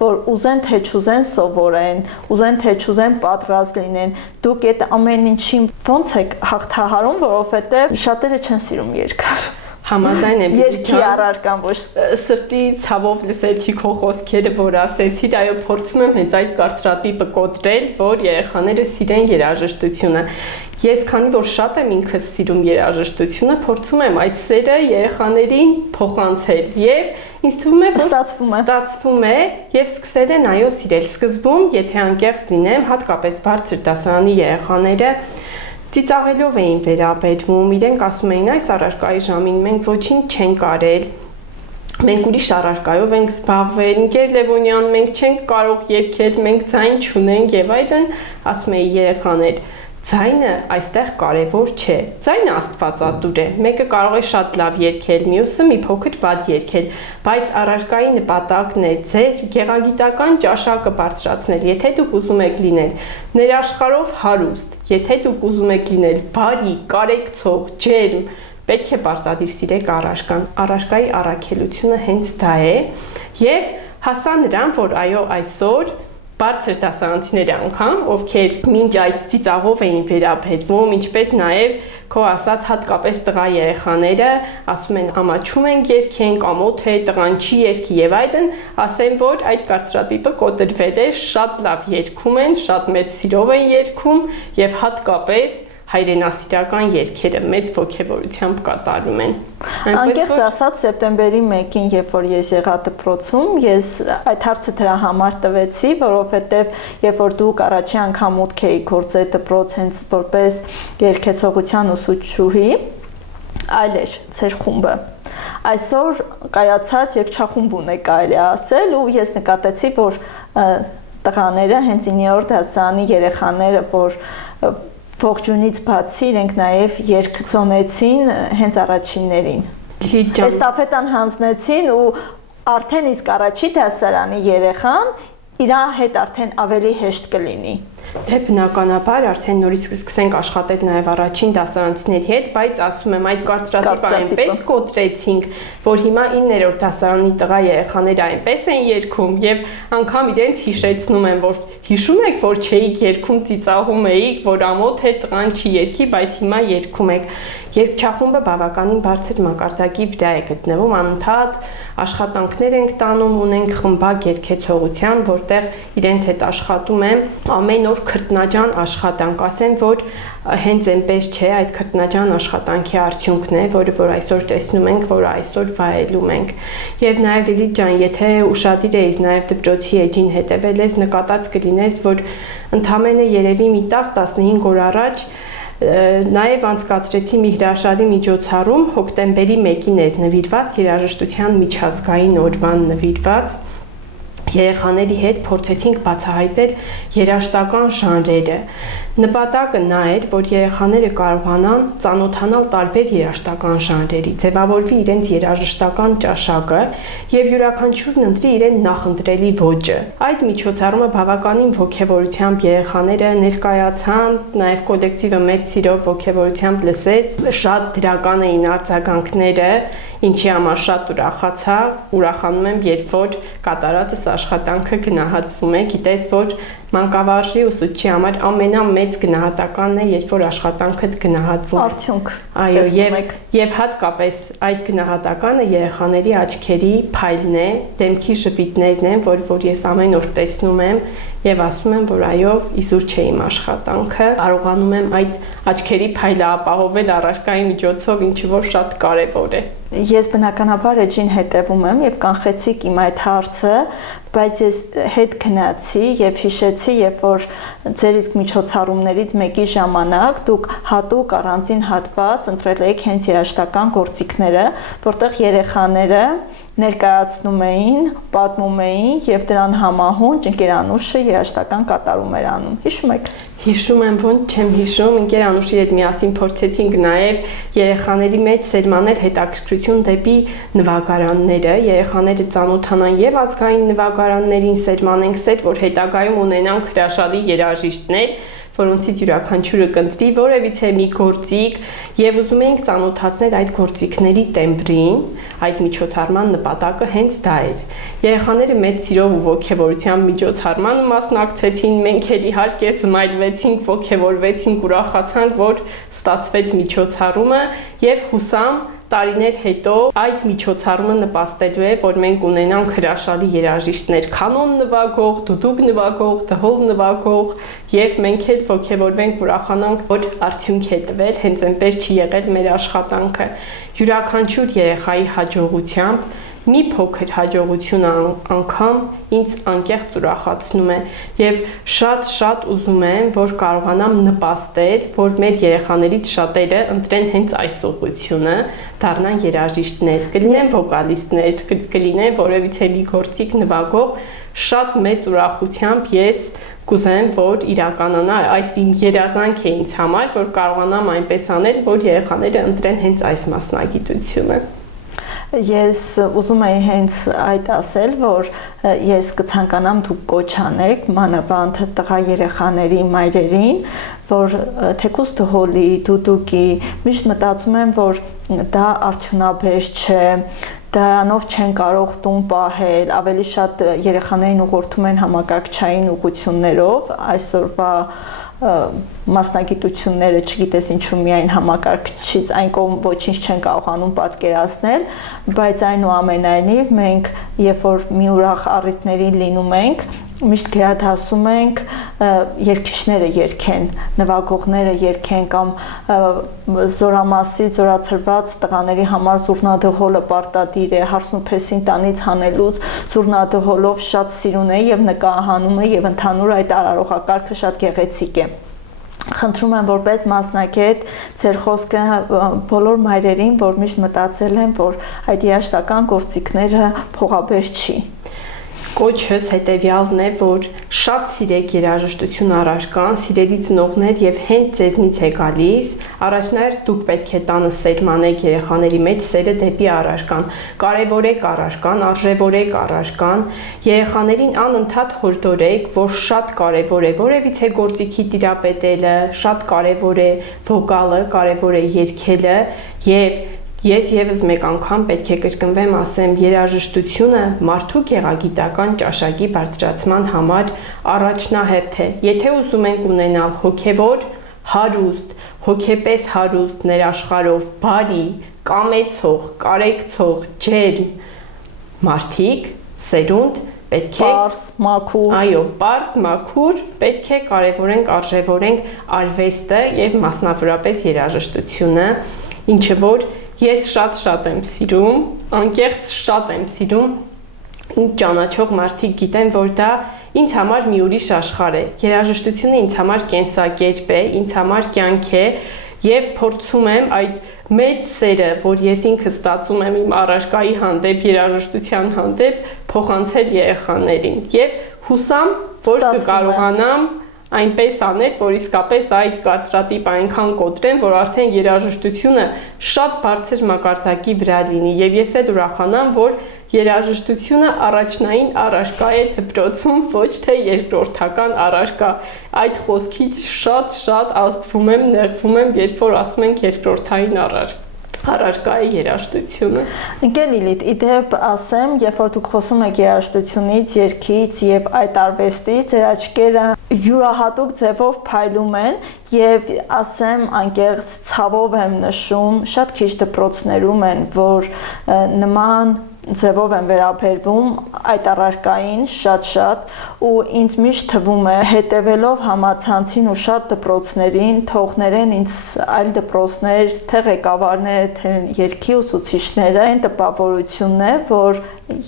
որ ուզեն թե չուզեն սովորեն, ուզեն թե չուզեն պատրաստ լինեն, դուք այդ ամեն ինչին ոնց եք հաղթահարում, որովհետև շատերը չեն սիրում երգալ։ Համաձայն եմ, երգի առարկան ոչ սրտի ցավով լսեցի քո խոսքերը, որ ասեցիր, այո, փորձում եմ հենց այդ կարծրատիպը կոտրել, որ երեխաները սիրեն երաժշտությունը։ Ես քանի որ շատ եմ ինքս սիրում երաժշտությունը, փորձում եմ այդ սերը երեխաներին փոխանցել եւ ինձ թվում է, որ ստացվում է եւ սկսել են այո սիրել։ Սկզբում, եթե անկեղծ լինեմ, հատկապես բարձր դասարանի երեխաները ծիծաղելով էին վերաբերվում, իրենք ասում էին այս առարկայի ժամին մենք ոչինչ չենք արել, մենք ուրիշ առարկայով ենք զբաղվել, ընկեր Լևոնյան, մենք չենք կարող երգել, մենք ձայն չունենք եւ այլն, ասում էին երեխաներ, ձայնը այստեղ կարևոր չէ, ձայնը աստվածատուր է, մեկը կարող է շատ լավ երգել, մյուսը մի փոքր վատ երգել, բայց առարկայի նպատակն է ձեր գեղագիտական ճաշակը բարձրացնել, եթե դուք ուզում եք լինել ներաշխարհով հարուստ, եթե դուք ուզում եք լինել բարի, կարեկցող, ջերմ, պետք է պարտադիր սիրեք առարկան, առարկայի առաքելությունը հենց դա է եւ հասա նրան, որ այո այսօր բարձր դասարանցիները անգամ, ովքեր մինչ այդ ծիծաղով էին վերաբերվում, ինչպես նաև քո ասած հատկապես տղա երեխաները ասում են ամաչում են երգենք, ամոթ է, տղան չի երգի եւ այլն, ասեմ, որ այդ կարծրատիպը կոտրվել է, շատ լավ երգում են, շատ մեծ սիրով են երգում եւ հատկապես հայրենասիրական երգերը մեծ ոգևորությամբ կատարում են։ Անկեղծ ասած, սեպտեմբերի 1-ին, երբ որ ես եղա դպրոցում, ես այդ հարցը դրա համար տվեցի, որովհետև երբ որ դուք առաջի անգամ մուտք էի գործել դպրոց հենց որպես երգեցողության ուսուցչուհի, այլ էր ձեր խումբը։ Այսօր կայացած երգչախումբ ունեք կարելի ասել ու ես նկատեցի, որ տղաները, հենց 9-րդ դասարանի երեխաները, որ ողջունից բացի իրենք նաև երգ ծոնեցին հենց առաջիններին։ Էստաֆետան հանձնեցին ու արդեն իսկ առաջի դասարանի երեխան իր հետ արդեն ավելի հեշտ կլինի։ Դե բնականաբար արդեն նորից կսկսենք աշխատել նաև առաջին դասարանցիների հետ, բայց ասում եմ այդ կարծրատիպը այնպես կոտրեցինք, որ հիմա 9-րդ դասարանի տղա երեխաները այնպես են երգում եւ անգամ իրենց հիշեցնում են, որ հիշում եք, որ չէիք երգում, ծիծաղում էիք, որ ամոթ է տղան չի երգի, բայց հիմա երգում եք։ Երգչախումբը բավականին բարձր մակարդակի վրա է գտնվում, անընդհատ աշխատանքներ ենք տանում, ունենք խմբակ երգեցողության, որտեղ իրենց հետ աշխատում եմ ամեն օր քրտնաջան աշխատանք, ասեմ, որ հենց այնպես չէ, այդ քրտնաջան աշխատանքի արդյունքն է, որ այսօր տեսնում ենք, որ այսօր վայելում ենք։ Եվ նաև Լիլիթ ջան, եթե ուշադիր էիր նաև դպրոցի էջին հետևել ես, նկատած կլինես, որ ընդամենը երևի մի 10-15 օր առաջ նաև անցկացրեցի մի հրաշալի միջոցառում հոկտեմբերի 1-ին էր նվիրված երաժշտության միջազգային օրվան նվիրված երեխաների հետ փորձեցինք բացահայտել երաժշտական ժանրերը։ Նպատակը նա էր, որ երեխաները կարողանան ծանոթանալ տարբեր երաժշտական ժանրերի, ձևավորվի իրենց երաժշտական ճաշակը եւ յուրաքանչյուրն ընտրի իրեն նախընտրելի ոճը։ Այդ միջոցառումը բավականին ոգևորությամբ երեխաները ներկայացան, նաեւ կոլեկտիվը մեծ սիրով ոգևորությամբ լսեց, շատ դրական էին արձագանքները, ինչի համար շատ ուրախացա, ուրախանում եմ, երբ որ կատարածս աշխատանքը գնահատվում է, գիտես, որ մանկավարժի ուսուցչի համար ամենամեծ գնահատականն է, երբ որ աշխատանքդ գնահատվում է։ Արդյունք։ Այո, եւ հատկապես այդ գնահատականը երեխաների աչքերի փայլն է, դեմքի ժպիտներն են, որ ես ամեն օր տեսնում եմ եւ ասում եմ, որ այո, իզուր չէ իմ աշխատանքը, կարողանում եմ այդ աչքերի փայլը ապահովել առարկայի միջոցով, ինչը որ շատ կարեւոր է։ Ես բնականաբար էջին հետևում եմ եւ կանխեցիք իմ այդ հարցը, բայց ես հետ գնացի եւ հիշեցի, երբ որ ձեր իսկ միջոցառումներից մեկի ժամանակ դուք հատուկ առանձին հատված ընտրել եք հենց երաժշտական գործիքները, որտեղ երեխաները ներկայացնում էին, պատմում էին եւ դրան համահունչ ընկերանուշը երաժշտական կատարում էր անում։ Հիշում եք։ Հիշում եմ, ոնց չեմ հիշում, ընկերանուշի հետ միասին փորձեցինք նաև երեխաների մեջ սերմանել հետաքրքրություն դեպի նվագարանները, երեխաները ծանոթանան եւ ազգային նվագարաններին, սերմանենք սեր, որ հետագայում ունենան հրաշալի երաժիշտներ, որոնցից յուրաքանչյուրը կընտրի որևիցե մի գործիք եւ ուզում էինք ծանոթացնել այդ գործիքների տեմբրին, այդ միջոցառման նպատակը հենց դա էր։ Երեխաները մեծ սիրով ու ոգևորությամբ միջոցառմանը մասնակցեցին, մենք էլ իհարկե սմայլվեցինք, ոգևորվեցինք, ուրախացանք, որ ստացվեց միջոցառումը եւ հուսամ տարիներ հետո այդ միջոցառումը նպաստելու է, որ մենք ունենանք հրաշալի երաժիշտներ, կանոն նվագող, դուդուկ նվագող, դհոլ նվագող եւ մենք էլ ոգևորվենք, ուրախանանք, որ արդյունք է տվել, հենց այնպես չի եղել մեր աշխատանքը։ Յուրաքանչյուր երեխայի հաջողությամբ մի փոքր հաջողություն անգամ ինձ անկեղծ ուրախացնում է եւ շատ ուզում եմ, որ կարողանամ նպաստել, որ մեր երեխաներից շատերը ընտրեն հենց այս ուղղությունը, դառնան երաժիշտներ, կլինեն վոկալիստներ, կլինեն որևիցե մի գործիք նվագող, շատ մեծ ուրախությամբ ես կուզեմ, որ իրականանա այս իմ երազանք է ինձ համար, որ կարողանամ այնպես անել, որ երեխաները ընտրեն հենց այս մասնագիտությունը։ Ես ուզում եմ հենց այդ ասել, որ ես կցանկանամ դուք կոչ անեք մանավանդ տղա երեխաների մայրերին, որ թեկուզ դհոլի, դուդուկի, միշտ մտածում եմ, որ դա արդյունաբեր չէ, դրանով չեն կարող տուն պահել, ավելի շատ երեխաներին ուղղորդում են համակարգչային ուղղություններով, այսօրվա մասնագիտությունները չգիտես ինչու միայն համակարգչից այն կողմ ոչինչ չեն կարողանում պատկերացնել, բայց այնուամենայնիվ մենք երբ որ մի ուրախ առիթների լինում ենք, միշտ գերադասում ենք երգիչները երգեն, նվագողները երգեն կամ զորամասի զորացրված տղաների համար զուռնադհոլը պարտադիր է, հարսն ու փեսին տանից հանելուց զուռնադհոլով շատ սիրուն է եւ նկարահանում է եւ ընդհանուր այդ արարողակարգը շատ գեղեցիկ է։ Խնդրում եմ որպես մասնակետ ձեր խոսքը բոլոր մայրերին, որ միշտ մտածել են, որ այդ երաժշտական գործիքները փողաբեր չի։ Կոչս հետևյալն է, որ շատ սիրեք երաժշտություն առարկան, սիրելի ծնողներ եւ հենց ձեզնից է գալիս, առաջնահերթ դուք պետք է տանը սերմանեք երեխաների մեջ սերը դեպի առարկան, կարևորեք առարկան, արժևորեք առարկան, երեխաներին անընդհատ հորդորեք, որ շատ կարևոր է որևիցե գործիքի տիրապետելը, շատ կարևոր է վոկալը, կարևոր է երգելը եւ Ես եւս մեկ անգամ պետք է կրկնվեմ ասեմ, երաժշտությունը մարդու գեղագիտական ճաշակի բարձրացման համար առաջնահերթ է։ Եթե ուզում ենք ունենալ հոգեվոր, հարուստ, հոգեպես հարուստ ներաշխարհով, բարի, կամեցող, կարեկցող, ջերմ մարդիկ, սերունդ պետք է Պարզ, մաքուր։ Այո, պարզ, մաքուր, պետք է կարևորենք, արժևորենք արվեստը եւ մասնավորապես երաժշտությունը, ինչը որ Ես շատ եմ սիրում, անկեղծ շատ եմ սիրում, ինձ ճանաչող մարդիկ գիտեն, որ դա ինձ համար մի ուրիշ աշխարհ է։ Երաժշտությունը ինձ համար կենսակերպ է, ինձ համար կյանք է եւ փորձում եմ այդ մեծ սերը, որ ես ինքս ստացում եմ իմ առարկայի հանդեպ, երաժշտության հանդեպ, փոխանցել երեխաներին եւ հուսամ, որ կկարողանամ այնպես անել, որ իսկապես այդ կարծրատիպը այնքան կոտրեմ, որ արդեն երաժշտությունը շատ բարձր մակարդակի վրա լինի եւ ես էլ ուրախանամ, որ երաժշտությունը առաջնային առարկա է դպրոցում, ոչ թե երկրորդական առարկա։ Այդ խոսքից շատ ազդվում եմ, նեղվում եմ, երբ որ ասում ենք երկրորդային առարկա է երաժշտությունը։ Ընկեր Լիլիթ, իդեպ ասեմ, երբ որ դուք խոսում եք երաժշտությունից, երգից եւ այդ արվեստից, ձեր աչքերը յուրահատուկ ձևով փայլում են եւ ասեմ անկեղծ ցավով եմ նշում, շատ քիչ դպրոցներում են, որ նման ձևով են վերաբերվում այդ առարկային շատ ու ինձ միշտ թվում է հետևելով համացանցին ու շատ դպրոցներին թողներեն ինձ այլ դպրոցներ թե ղեկավարները թե երգի ուսուցիչները այն տպավորությունն է որ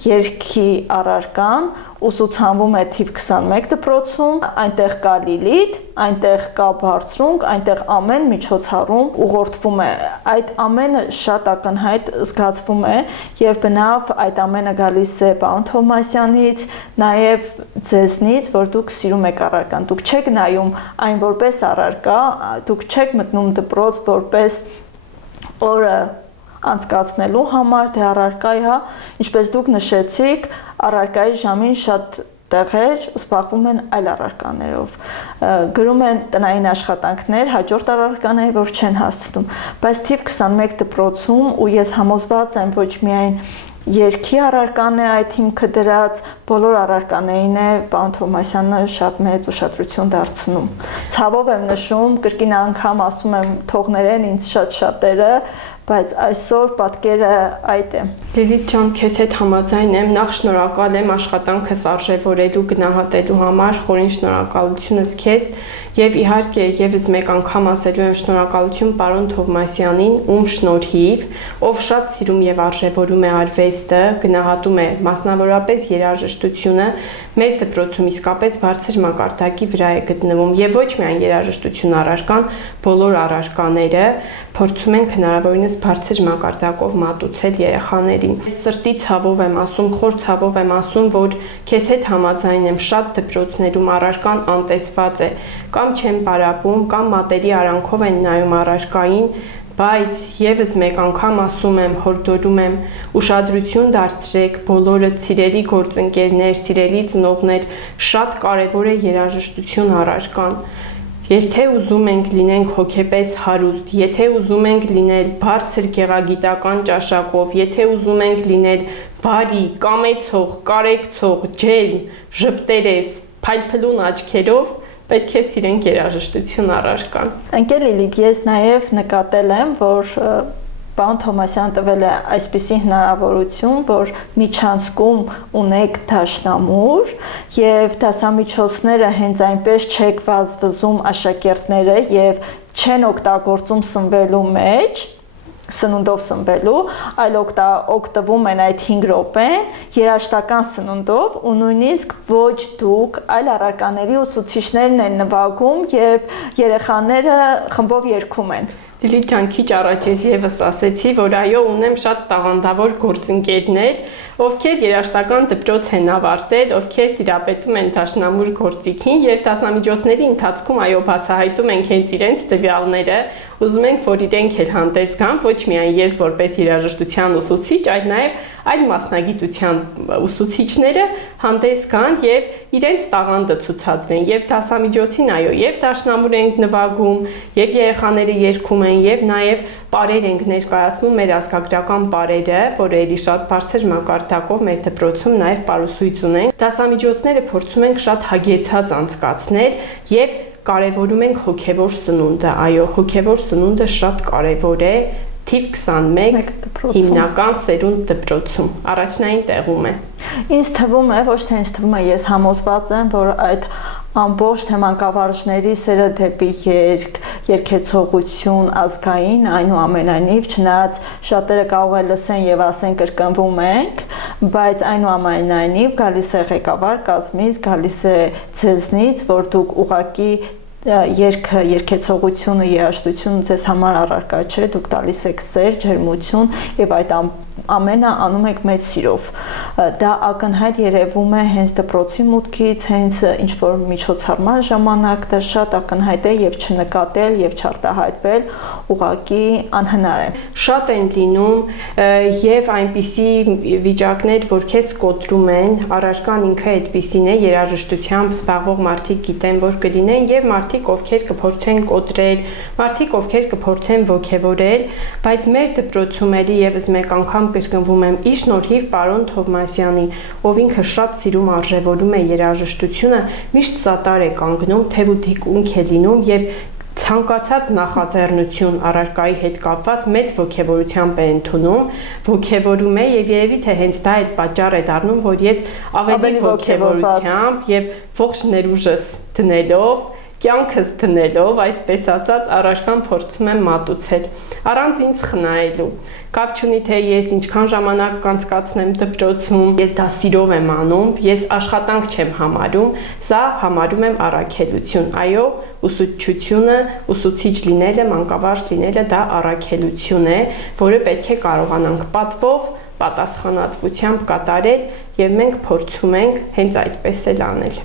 երգի առարկան ուսուցանվում է թիվ 21 դպրոցում, այնտեղ կա Լիլիթ, այնտեղ կա բարձրունք, այնտեղ ամեն միջոցառում ուղղորդվում է։ Այդ ամենը շատ ակնհայտ զգացվում է եւ բնավ այդ ամենը գալիս է պարոն Թովմասյանից, նաեւ ձեզնից, որ դուք սիրում եք առարկան։ Դուք չեք նայում այն որպես առարկա, դուք չեք մտնում դպրոց որպես օրը անցկացնելու համար թե առարկայի, հա, ինչպես դուք նշեցիք, առարկայի ժամին շատ տեղեր զբաղվում են այլ առարկաներով, գրում են տնային աշխատանքներ, հաջորդ առարկաներ, որ չեն հասցնում, բայց թիվ 21 դպրոցում ու ես համոզված եմ ոչ միայն երգի առարկան է այդ հիմքը դրած, բոլոր առարկաներին է պարոն Թովմասյանը շատ մեծ ուշադրություն դարձնում։ Ցավով եմ նշում, կրկին անգամ ասում եմ թողներեն ինձ շատ շատերը, բայց այսօր պատկերը այդ է։ Լիլիթ ջան, քեզ հետ համաձայն եմ, նախ շնորհակալ եմ աշխատանքս արժևորելու, գնահատելու համար, խորին շնորհակալությունս քեզ եւ իհարկե եւս մեկ անգամ ասելու եմ շնորհակալություն պարոն Թովմասյանին, ում շնորհիվ, ով շատ սիրում եւ արժևորում է արվեստը, գնահատում է մասնավորապես երաժշտությունը, մեր դպրոցում իսկապես բարձր մակարդակի վրա է գտնվում եւ ոչ միայն երաժշտություն առարկան, բոլոր առարկաները փորձում ենք հնարավորինս բարձր մակարդակով մատուցել երեխաներին։ Սրտի ցավով եմ ասում, խոր ցավով եմ ասում, որ քեզ հետ համաձայն եմ, շատ դպրոցներում առարկան անտեսված է, կամ չեն պարապում, կամ մատերի արանքով են նայում առարկային, բայց եւս մեկ անգամ ասում եմ, հորդորում եմ, ուշադրություն դարձրեք բոլորը սիրելի գործընկերներ, սիրելի ծնողներ, շատ կարեւոր է երաժշտություն առարկան։ Եթե ուզում ենք լինենք հոգեպես հարուստ, եթե ուզում ենք լինել բարձր գեղագիտական ճաշակով, եթե ուզում ենք լինել բարի, կամեցող, կարեկցող, ջերմ, ժպտերես, փայլփլուն աչքերով, պետք է սիրենք երաժշտություն առարկան։ Ընկեր Լիլիթ, ես նաև նկատել եմ, որ պարոն Թովմասյանը տվել է այսպիսի հնարավորություն, որ միջանցքում ունեք դաշնամուր եւ դասամիջոցները հենց այնպես չեք վազվզում աշակերտները եւ չեն օգտագործում սնվելու մեջ, սնունդով սնվելու, այլ օգտվում են այդ 5 րոպեն երաժշտական սնունդով ու նույնիսկ ոչ դուք, այլ առարկաների ուսուցիչներն են նվագում եւ երեխաները խմբով երգում են։ Լիլիթ ջան, քիչ առաջ ես եւս ասեցի, որ այո, ունեմ շատ տաղանդավոր գործընկերներ, ովքեր երաժշտական դպրոց են ավարտել, ովքեր տիրապետում են դաշնամուր գործիքին եւ դասամիջոցների ընթացքում այո բացահայտում են հենց իրենց տվյալները, ուզում ենք, որ իրենք էլ հանդես գան, ոչ միայն ես որպես երաժշտության ուսուցիչ, այլ նաեւ այլ մասնագիտության ուսուցիչները հանդես գան եւ իրենց տաղանդը ցուցադրեն եւ դասամիջոցին այո եւ դաշնամուր ենք նվագում եւ երեխաները երգում են եւ նաեւ պարեր ենք ներկայացնում մեր ազգագրական պարերը, որը էլի շատ բարձր մակարդակով մեր դպրոցում նաեւ պարուսույց ունենք։ Դասամիջոցները փորձում ենք շատ հագեցած անցկացնել եւ կարևորում ենք հոգեվոր սնունդը։ Այո, հոգեվոր սնունդը շատ կարևոր է թիվ 21 հիմնական սերունդ դպրոցում, առաջնային տեղում է։ Ինձ թվում է, ոչ թե ինձ թվում է, ես համոզված եմ, որ այդ ամբողջ թեմանկավարժների սերը դեպի երգ, երգեցողություն ազգային, այնուամենայնիվ, չնայած շատերը կարող է լսեն եւ ասեն կրկնվում ենք, բայց այնուամենայնիվ գալիս է ղեկավար կազմից, գալիս է ձեզնից, որ դուք ուղակի երգը, երգեցողությունը, երաժշտությունը ձեզ համար առարկա չէ, դուք տալիս եք սեր, ջերմություն եւ այդ ամենը անում եք մեծ սիրով։ Դա ակնհայտ երևում է հենց դպրոցի մուտքից, հենց ինչ որ միջոցառման ժամանակ դա շատ ակնհայտ է եւ չնկատել եւ չարտահայտվել ուղղակի անհնար է։ Շատ են լինում եւ այնպիսի վիճակներ, որ քեզ կոտրում են, առարկան ինքը այդպիսին է, երաժշտությամբ զբաղվող մարդիկ գիտեն, որ կլինեն եւ մարդիկ, ովքեր կփորձեն կոտրել, մարդիկ, ովքեր կփորձեն ոգևորել, բայց մեր դպրոցում էլի եւս մեկ անգամ կրկնվում եմ ի շնորհիվ պարոն Թովմասյանի, ով ինքը շատ սիրում արժևորում է երաժշտությունը, միշտ սատար է կանգնում, թեև ու թիկունք է լինում եւ ցանկացած նախաձեռնություն առարկայի հետ կապված մեծ ոգևորությամբ է ընդունում, ոգևորում է եւ երևի թե հենց դա էլ պատճառ է դառնում, որ ես ավելի ոգևորությամբ եւ ողջ ներուժս դնելով կյանքս դնելով, այսպես ասած, առարկան փորձում եմ մատուցել, առանց ինձ խնայելու։ Կապ չունի թե ես ինչքան ժամանակ կանցկացնեմ դպրոցում, ես դա սիրով եմ անում, ես աշխատանք չեմ համարում, սա համարում եմ առաքելություն։ Այո, ուսուցչությունը, ուսուցիչ լինելը, մանկավարժ լինելը դա առաքելություն է, որը պետք է կարողանանք պատվով, պատասխանատվությամբ կատարել եւ մենք փորձում ենք հենց այդպես էլ անել։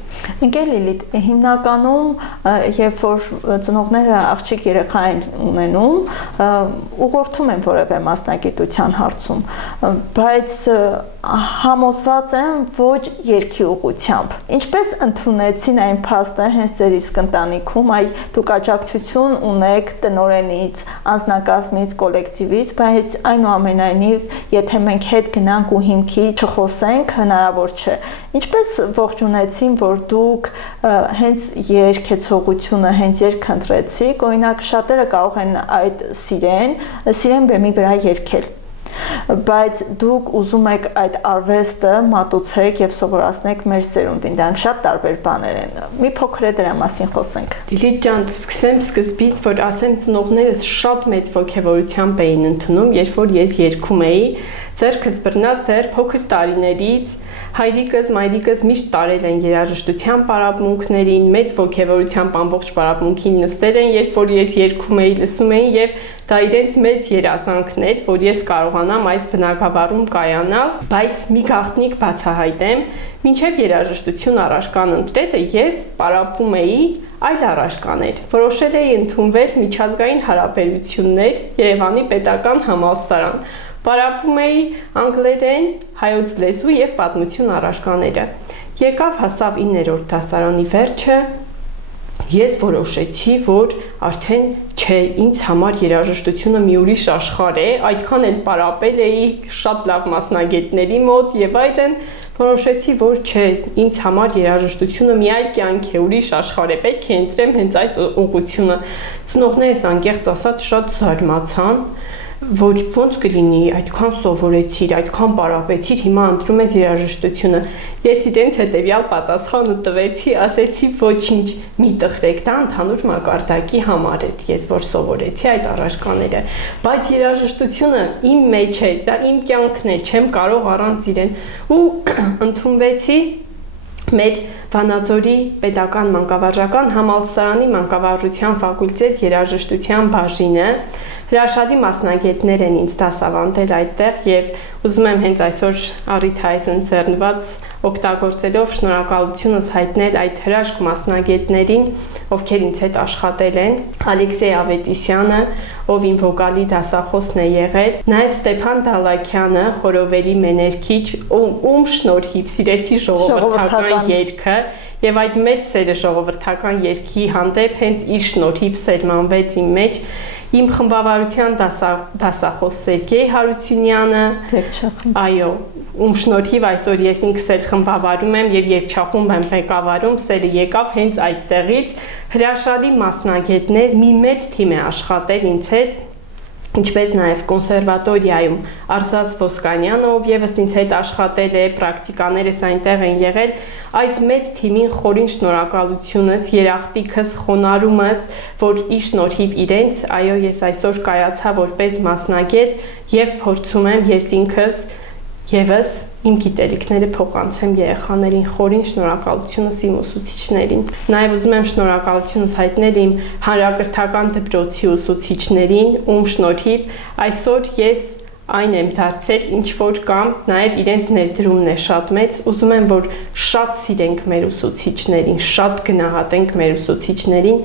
Ընկեր Լիլիթ, հիմնականում երբ որ ծնողները աղջիկ երեխա են ունենում, ուղղորդում են որևէ մասնագիտության հարցում, բայց համոզված եմ ոչ երգի ուղղությամբ։ Ինչպես ընդունեցին այն փաստը հենց ձեր իսկ ընտանիքում, այ դուք աջակցություն ունեք տնօրենից, անձնակազմից, կոլեկտիվից, բայց այնուամենայնիվ, եթե մենք հետ գնանք ու հիմքի չխոսենք, հնարավոր չէ։ Ինչպես ողջունեցին, որ դուք հենց երգեցողությունը, հենց երգ ընտրեցիք, օրինակ շատերը կարող են այդ սիրեն բեմի վրա երգել, բայց դուք ուզում եք այդ արվեստը մատուցեք եւ սովորացնեք մեր սերունդին, դրանք շատ տարբեր բաներ են։ Մի փոքր է դրա մասին խոսենք։ Լիլիթ ջան, սկսեմ սկզբից, որ ասեմ ծնողներս շատ մեծ ոգևորությամբ էին ընդունում, երբ որ ես երգում էի, ձեռքս բռնած դեռ փոքր տարիներից հայրիկս, մայրիկս միշտ տարել են երաժշտության պարապմունքներին, մեծ ոգևորությամբ ամբողջ պարապմունքին նստել են, երբ որ ես երգում էի, լսում էին եւ դա իրենց մեծ երազանքն էր, որ ես կարողանամ այս բնակավարում կայանալ, բայց մի գաղտնիք բացահայտեմ, մինչև երաժշտություն առարկան ընտրելը ես պարապում էի այլ առարկաներ, որոշել էի ընդունվել միջազգային հարաբերություններ Երևանի պետական համալսարան, պարապում էի անգլերեն, հայոց լեզու եւ պատմություն առարկաները։ Եկավ հասավ 9-րդ դասարանի վերջը, ես որոշեցի, որ արդեն չէ, ինձ համար երաժշտությունը մի ուրիշ աշխարհ է, այդքան էլ պարապել էի շատ լավ մասնագետների մոտ եւ այլն, որոշեցի, որ չէ, ինձ համար երաժշտությունը մի այլ կյանք է, ուրիշ աշխարհ է, պետք է ընտրեմ հենց այս ուղղությունը։ Ծնողներս անկեղծ ասած շատ զարմացան, որ ոնց կլինի, այդքան սովորեցիր, այդքան պարապեցիր, հիմա ընտրում ես երաժշտությունը։ Ես իրենց հետևյալ պատասխանը տվեցի, ասեցի ոչինչ, մի տխրեք, դա ընդհանուր մակարդակի համար էր, ես որ սովորեցի այդ առարկաները, բայց երաժշտությունը իմ մեջ է, դա իմ կյանքն է, չեմ կարող առանց իրեն ու ընդունվեցի մեր Վանաձորի պետական մանկավարժական համալսարանի մանկավարժության ֆակուլտետ երաժշտության բաժինը, Հրաշալի մասնագետներ են ինձ դասավանդել այդտեղ եւ ուզում եմ հենց այսօր առիթ այս ընձեռնված օգտագործելով շնորհակալությունս հայտնել այդ հրաշք մասնագետներին, ովքեր ինձ հետ աշխատել են, Ալեքսեյ Ավետիսյանը, ով իմ վոկալի դասախոսն է եղել, նաև Ստեփան Դալաքյանը, խորովերի մեներքիչ, ում շնորհիվ սիրեցի ժողովրդական երգը եւ այդ մեծ սերը ժողովրդական երգի հանդեպ հենց իր շնորհիվ սերմանվեց իմ մեջ։ Իմ խմբավարության դասախոս Սերգեյ Հարությունյանը, այո, ում շնորհիվ այսօր ես ինքս էլ խմբավարում եմ եւ երգչախումբ եմ ղեկավարում, սերը եկավ հենց այդտեղից։ Հրաշալի մասնագետներ, մի մեծ թիմ է աշխատել ինձ հետ, ինչպես նաև կոնսերվատորիայում Արզազ Ոսկանյանը, ով եւս ինձ հետ աշխատել է, պրակտիկաներս այնտեղ են եղել, այս մեծ թիմին խորին շնորհակալությունս, երախտիկս, խոնարհումս, որ ի շնորհիվ իրենց, այո, ես այսօր կայացա որպես մասնագետ եւ փորձում եմ ես ինքս եւս իմ գիտելիքները փոխանցեմ երեխաներին, խորին շնորհակալությունս իմ ուսուցիչներին։ Նաև ուզում եմ շնորհակալությունս հայտնել իմ հանրակրթական դպրոցի ուսուցիչներին, ում շնորհիվ այսօր ես այն եմ դարձել, ինչ որ կամ, նաև իրենց ներդրումն է շատ մեծ, ուզում եմ, որ շատ սիրենք մեր ուսուցիչներին, շատ գնահատենք մեր ուսուցիչներին,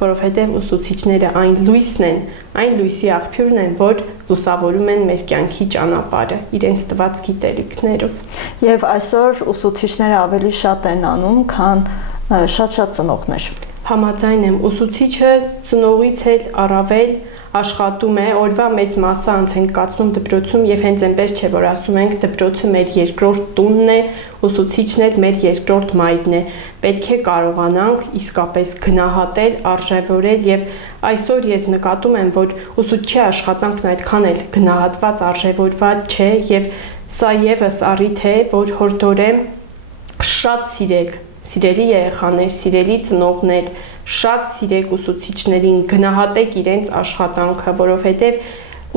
որովհետև ուսուցիչները այն լույսն են, այն լույսի աղբյուրն են, որ լուսավորում են մեր կյանքի ճանապարհը իրենց տված գիտելիքներով։ Եվ այսօր ուսուցիչները ավելի շատ են անում, քան շատ ծնողներ։ Համաձայն եմ, ուսուցիչը ծնողից էլ առավել աշխատում է, օրվա մեծ մասը անց ենք կացնում դպրոցում եւ հենց այնպես չէ, որ ասում ենք դպրոցը մեր երկրորդ տունն է, ուսուցիչն էլ մեր երկրորդ մայրն է։ Պետք է կարողանանք իսկապես գնահատել, արժևորել եւ այսօր ես նկատում եմ, որ ուսուցչի աշխատանքն այդքան էլ գնահատված, արժևորված չէ եւ սա եւս առիթ է, որ հորդորեմ շատ սիրեք, սիրելի երեխաներ, սիրելի ծնողներ, շատ սիրեք ուսուցիչներին, գնահատեք իրենց աշխատանքը, որովհետև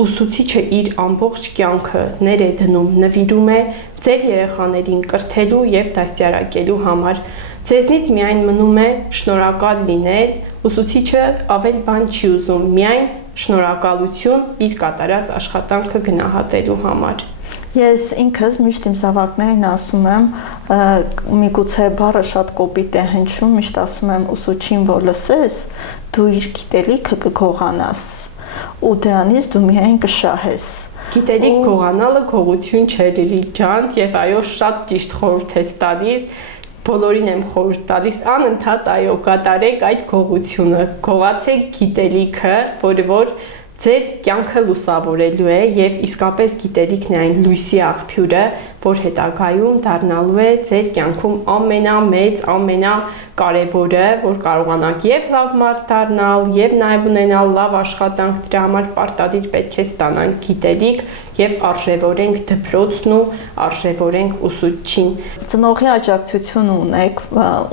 ուսուցիչը իր ամբողջ կյանքը ներ է դնում, նվիրում է ձեր երեխաներին կրթելու եւ դաստիարակելու համար։ Ձեզնից միայն մնում է շնորհակալ լինել, ուսուցիչը ավել բան չի ուզում, միայն շնորհակալություն իր կատարած աշխատանքը գնահատելու համար։ Ես ինքս միշտ իմ զավակներին ասում եմ, միգուցե բառը շատ կոպիտ է հնչում, միշտ ասում եմ ուսուցչին, որ լսես, դու իր գիտելիքը կգողանաս ու դրանից դու միայն կշահես։ Գիտելիք գողանալը գողություն չէ, Լիլի ջան, եւ այո, շատ ճիշտ խորհուրդ ես տալիս, բոլորին եմ խորհուրդ տալիս, անընդհատ այո, կատարեք այդ գողությունը, գողացեք գիտելիքը, որը որ ձեր կյանքը լուսավորելու է եւ իսկապես գիտելիքն է այն լույսի աղբյուրը, որ հետագայում դառնալու է ձեր կյանքում ամենամեծ, ամենակարևորը, որ կարողանաք եւ լավ մարդ դառնալ, եւ նաեւ ունենալ լավ աշխատանք, դրա համար պարտադիր պետք է ստանանք գիտելիք եւ արժևորենք դպրոցն ու արժևորենք ուսուցչին։ Ծնողի աջակցություն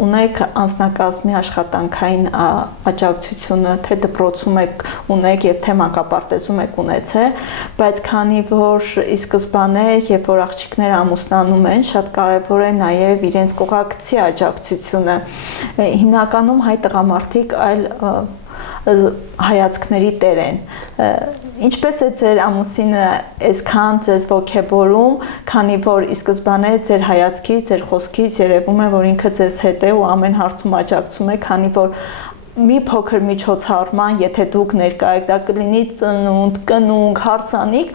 ունեք անձնակազմի աշխատանքային աջակցությունը, թե դպրոցում եք ունեք եւ թե մանկապարտեզում եք ունեցել, բայց քանի որ ի սկզբանե, երբ որ աղջիկները ամուսնանում են, շատ կարևոր է նաեւ իրենց կողակցի աջակցությունը։ Հիմնականում հայ տղամարդիկ այլ հայացքների տեր են։ Ինչպես է ձեր ամուսինը այսքան ձեզ ողջևորում, քանի որ ի սկզբանե ձեր հայացքից, ձեր խոսքից երևում է, որ ինքը ձեզ հետ է ու ամեն հարցում աջակցում է, քանի որ մի փոքր միջոցառման, եթե դուք ներկա եք, դա կլինի ծնունդ, կնունկ, հարցանիք,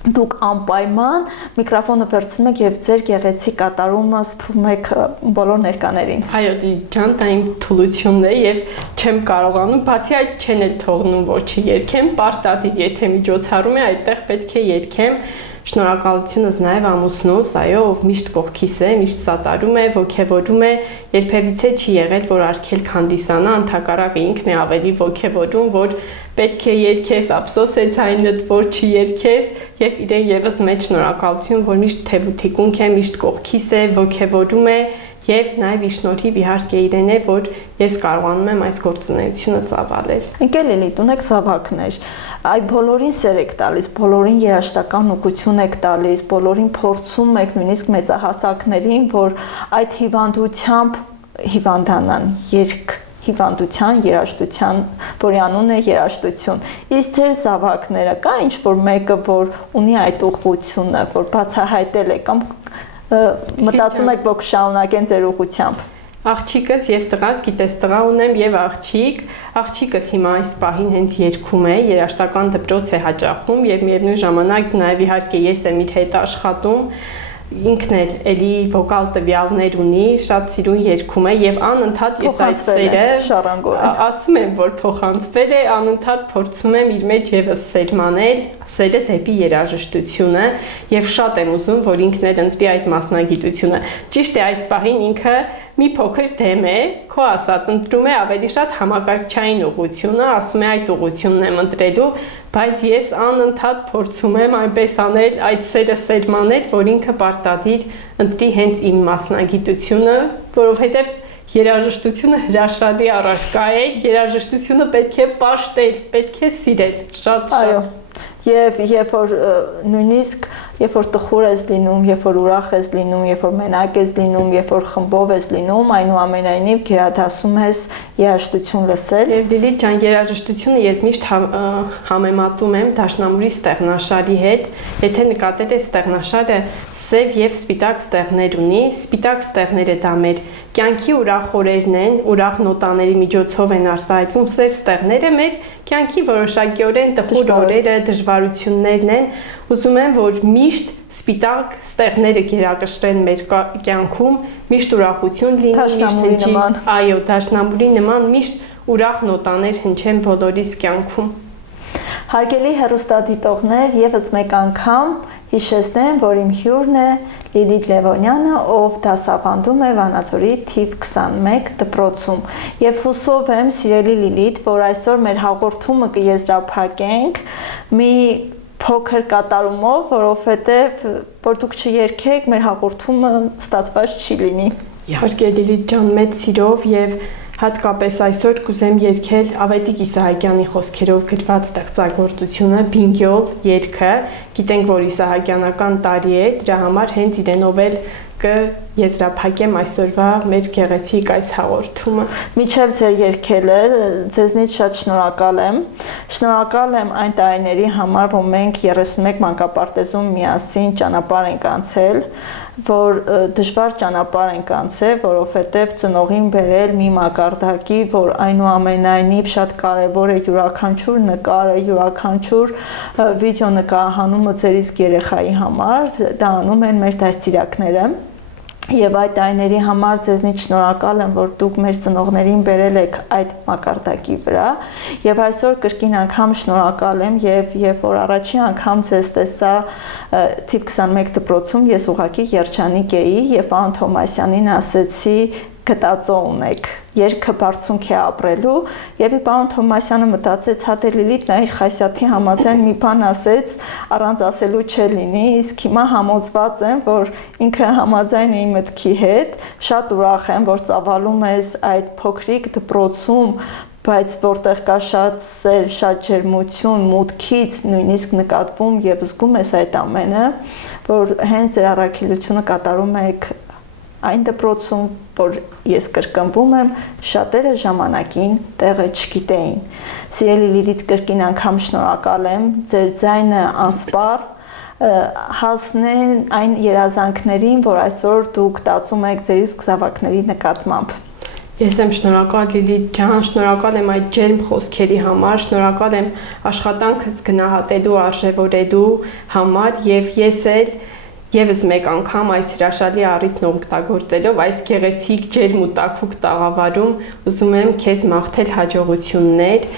դուք անպայման միկրոֆոնը վերցնում եք եւ ձեր գեղեցիկ կատարումը սփռում եք բոլոր ներկաներին։ Այո, ջան, դա իմ թուլությունն է եւ չեմ կարողանում, բացի այդ չեն էլ թողնում, որ չերքեմ, պարտադիր, եթե միջոցառում է, այդտեղ պետք է երգեմ։ Շնորհակալությունս նաև ամուսնուս, այո, ով միշտ կողքիս է, միշտ սատարում է, ողջևորում է, երբևիցե չի եղել, որ արգելք հանդիսանա, ընդհակառակը ինքն է ավելի ողջևորում, որ պետք է երգես, ափսոս է ցայնդ, որ չի երգես, եւ իրեն եւս մեծ շնորհակալություն, որ միշտ թեվութիկունք է, միշտ կողքիս է, ողջևորում է եւ նաեւ ի շնորհիվ իհարկե իրեն է, որ ես կարողանում եմ այս գործունեությունը ծավալել։ Ընկեր Լիլիթ, ունեք զավակներ, այ բոլորին սեր եք տալիս, բոլորին երաշտական ուղղություն եք տալիս, բոլորին փորձում եք նույնիսկ մեծահասակներին, որ այդ հիվանդությամբ հիվանդանան, երգ հիվանդության, երաժշտության որի անունն է երաժշտություն։ Իսկ ձեր զավակները կա ինչ-որ մեկը, որ ունի այդ ուղղությունը, որ բացահայտել է կամ մտածում եք, որ կշարունակեն ձեր ուղղությամբ։ Աղջիկս եւ տղաս, գիտես, տղա ունեմ եւ աղջիկս հիմա այս պահին հենց երգում է, երաժշտական դպրոց է հաճախում եւ միևնույն ժամանակ նաեւ իհարկե ես եմ իր հետ աշխատում, ինքն էլ էլի վոկալ տվյալներ ունի, շատ սիրուն երգում է եւ անընդհատ ես այդ սերը ասում եմ, որ փոխանցվել է, անընդհատ փորձում եմ իր մեջ եւս սերմանել սերը դեպի երաժշտությունը եւ շատ եմ ուզում, որ ինքն էլ ընտրի այդ մասնագիտությունը։ Ճիշտ է, այս պահին ինքը մի փոքր դեմ է, քո ասած, ընտրում է ավելի շատ համակարգչային ուղղությունը, ասում է այդ ուղղությունն եմ ընտրելու, բայց ես անընդհատ փորձում եմ այնպես անել, այդ սերը սերմանել, որ ինքը պարտադիր ընտրի հենց իմ մասնագիտությունը, որովհետեւ երաժշտությունը հրաշալի առարկա է, երաժշտությունը պետք է պաշտել, պետք է սիրել, շատ։ Այո։ Եվ երբ որ նույնիսկ երբ որ տխուր ես լինում, երբ որ ուրախ ես լինում, երբ որ մենակ ես լինում, երբ որ խմբով ես լինում, այնուամենայնիվ գերադասում ես երաժշտություն լսել։ Եվ Լիլիթ ջան, երաժշտությունը ես միշտ համեմատում եմ դաշնամուրի ստեղնաշարի հետ։ Եթե նկատել ես, ստեղնաշարը սև եւ սպիտակ ստեղներ ունի, սպիտակ ստեղները դա մեր կյանքի ուրախ օրերն են, ուրախ նոտաների միջոցով են արտահայտվում, սև ստեղները մեր կյանքի որոշակիորեն տխուր օրերը, դժվարություններն են։ Ուզում եմ, որ միշտ սպիտակ ստեղները գերակշռեն մեր կյանքում, միշտ ուրախություն լինի, այո, դաշնամուրի նման միշտ ուրախ նոտաներ հնչեն բոլորիս կյանքում։ Հարգելի հեռուստադիտողներ, եւս մեկ անգամ հիշեցնեմ, որ իմ հյուրն է Լիլիթ Լևոնյանը, ով դասավանդում է Վանաձորի թիվ 21 դպրոցում։ Եվ հուսով եմ, սիրելի Լիլիթ, որ այսօր մեր հաղորդումը կեզրափակենք մի փոքր կատարումով, որովհետև որ դուք չերգեք, մեր հաղորդումը ստացված չի լինի։ Իհարկե Լիլիթ ջան, մեծ սիրով եւ հատկապես այսօր կուզեմ երգել Ավետիք Իսահակյանի խոսքերով գրված ստեղծագործությունը Բինգյոլ երգը։ Գիտենք, որ իսահակյանական տարի է, դրա համար հենց իրենով էլ կեզրափակեմ այսօրվա մեր գեղեցիկ այս հաղորդումը։ Միջև ձեր երգելը, ձեզնից շատ շնորհակալ եմ։ Շնորհակալ եմ այն տարիների համար, որ մենք 31 մանկապարտեզում միասին ճանապարհ ենք անցել, որ դժվար ճանապարհ ենք անցել, որովհետև ծնողին բերել մի մակարդակի, որ այնուամենայնիվ շատ կարևոր է յուրաքանչյուր նկարը, յուրաքանչյուր վիդեո նկարահանումը ձեր իսկ երեխայի համար, դա անում են մեր դաստիարակները։ Եվ այդ տարիների համար ձեզնից շնորհակալ եմ, որ դուք մեր ծնողներին բերել եք այդ մակարդակի վրա, եւ այսօր կրկին անգամ շնորհակալ եմ եւ որ առաջին անգամ ձեզ տեսա թիվ 21 դպրոցում, ես ուղղակի երջանիկ էի եւ պարոն Թոմասյանին ասեցի գտածո ունեք, երգը բարձունք է ապրելու, եւ պարոն Թոմասյանը մտածեց, հա դե Լիլիթ նայր Խայսաթի համաձայն մի բան ասեց, առանց ասելու չէ լինի, իսկ հիմա համոզված եմ, որ ինքը համաձայն է իմ մտքի հետ, շատ ուրախ եմ, որ ծավալում ես այդ փոքրիկ դպրոցում, բայց որտեղ կա շատ սեր, շատ ջերմություն, մուտքից նույնիսկ նկատվում եւ զգում ես այդ ամենը, որ հենց ձեր առաքելությունը կատարում եք այն դպրոցում, որ ես կրկնվում եմ, շատերը ժամանակին տեղը չգիտեին։ Սիրելի Լիլիթ, կրկին անգամ շնորհակալ եմ, ձեր ձայնը անսպառ հասնեն այն երազանքներին, որ այսօր դուք տածում եք ձեր իսկ զավակների նկատմամբ։ Ես եմ շնորհակալ Լիլիթ ջան, շնորհակալ եմ այդ ջերմ խոսքերի համար, շնորհակալ եմ աշխատանքս գնահատելու, արժևորելու համար եւ ես էլ Եվս մեկ անգամ այս հրաշալի առիթն օգտագործելով այս գեղեցիկ ջերմ ու տաքուկ տաղավարում ուզում եմ քեզ մաղթել հաջողություններ,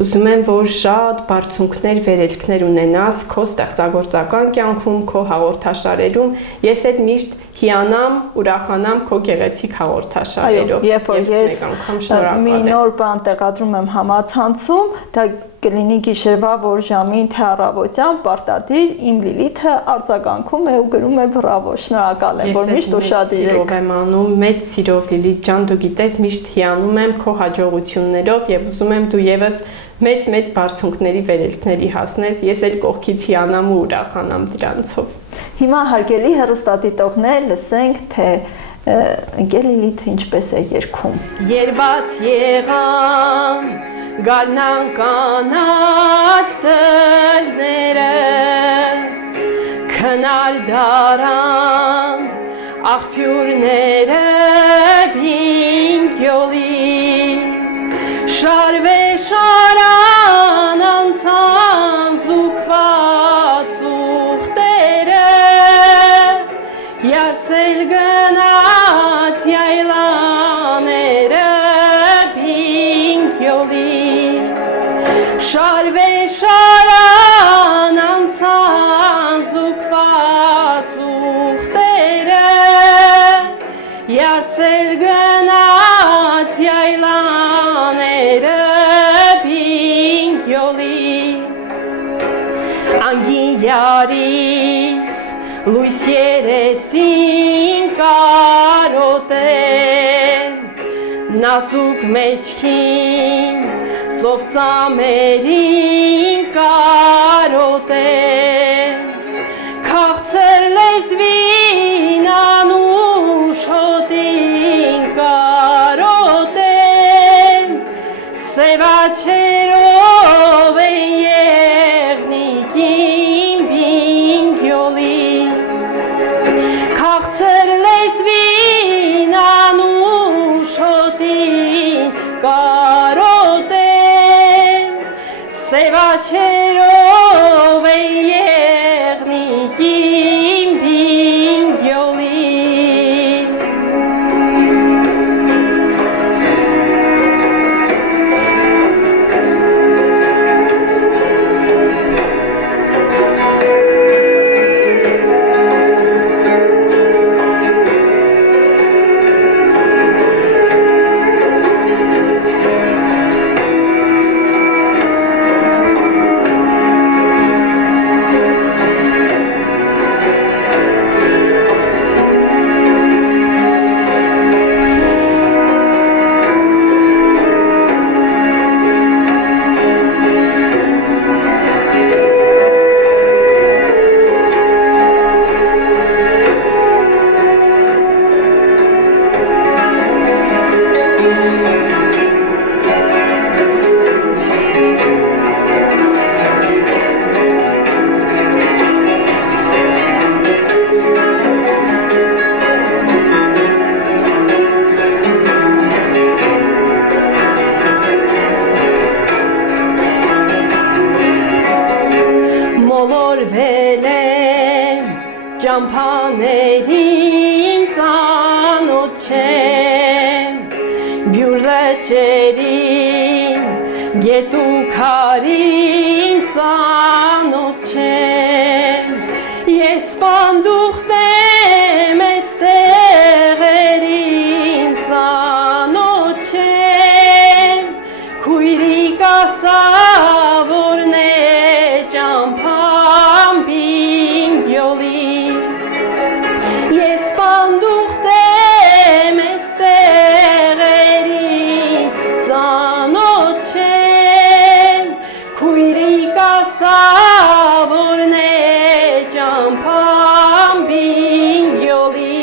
ուզում եմ, որ շատ բարձունքներ, վերելքներ ունենաս քո ստեղծագործական կյանքում, քո հաղորդաշարերում, ես էլ միշտ հիանամ, ուրախանամ քո գեղեցիկ հաղորդաշարերով։ Երբ որ ես մի նոր բան տեղադրում եմ համացանցում, դա կլինի գիշերվա որ ժամին թե առավոտյան պարտադիր իմ Լիլիթը արձագանքում է ու գրում է բրավո, շնորհակալ եմ, որ միշտ ուշադիր եք։ Ես եմ անում, մեծ սիրով Լիլիթ ջան, դու գիտես, միշտ հիանում եմ քո հաջողություններով եւ ուզում եմ դու եւս մեծ բարձունքների վերելքների հասնես, ես էլ կողքից հիանամ ու ուրախանամ դրանցով։ Հիմա հարգելի հեռուստադիտողներ, լսենք թե ընկեր Լիլիթը ինչպես է երգում։ Երբաց եղամ գարնան կանաչ դրները քնար դարան աղբյուրները բինգյոլի շարվե շարան անցան զուգված ուղտերը Յարսել գնաց յայլաները բինգյոլի շարվե շարան անցան զուգված ուղտերը Յարսել գնաց յայլաները բինգյոլի Անգին յարից լույս երեսին կարոտեն նազուկ մեջքին ծով ծամերին կարոտեն քաղցր լեզվին անուշ հոտին կարոտեն սևաչերով են եղնիկին բինգյոլի քաղցր լեզվին անուշ հոտին կարոտեն սևաչերով են եղնիկին բինգյոլի մոլորվել եմ ճամփաներին ծանոթ չեմ բյուրեջերին գետ ու քարին ծանոթ չեմ ես պանդուխտ եմ էստեղերին ծանոթ չեմ քույրիկ ասա որն է ճամփան բինգյոլի ես պանդուխտ եմ էստեղերին ծանոթ չեմ քույրիկ ասա որն է ճամփան բինգյոլի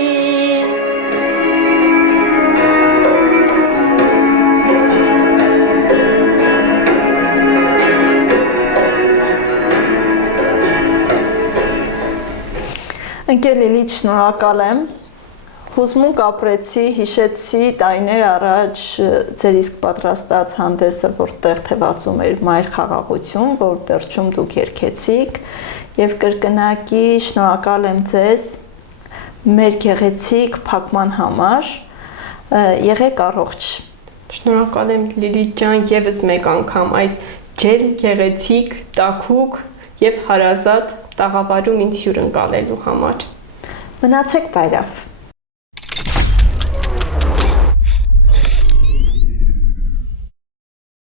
Ընկեր Լիլիթ, շնորհակալ եմ։ Հուզմունք ապրեցի, հիշեցի տարիներ առաջ ձեր իսկ պատրաստած հանդեսը, որտեղ թևածում էր մայր խաղաղություն, որ վերջում դուք երգեցիք, եւ կրկնակի շնորհակալ եմ ձեզ մեր գեղեցիկ փակման համար։ Եղեք առողջ։ Շնորհակալ եմ Լիլիթ ջան եւս մեկ անգամ այդ ջերմ գեղեցիկ, տաքուկ եւ հարազատ տաղավարում ինձ հյուրընկալելու համար։ Մնացեք բայրավ։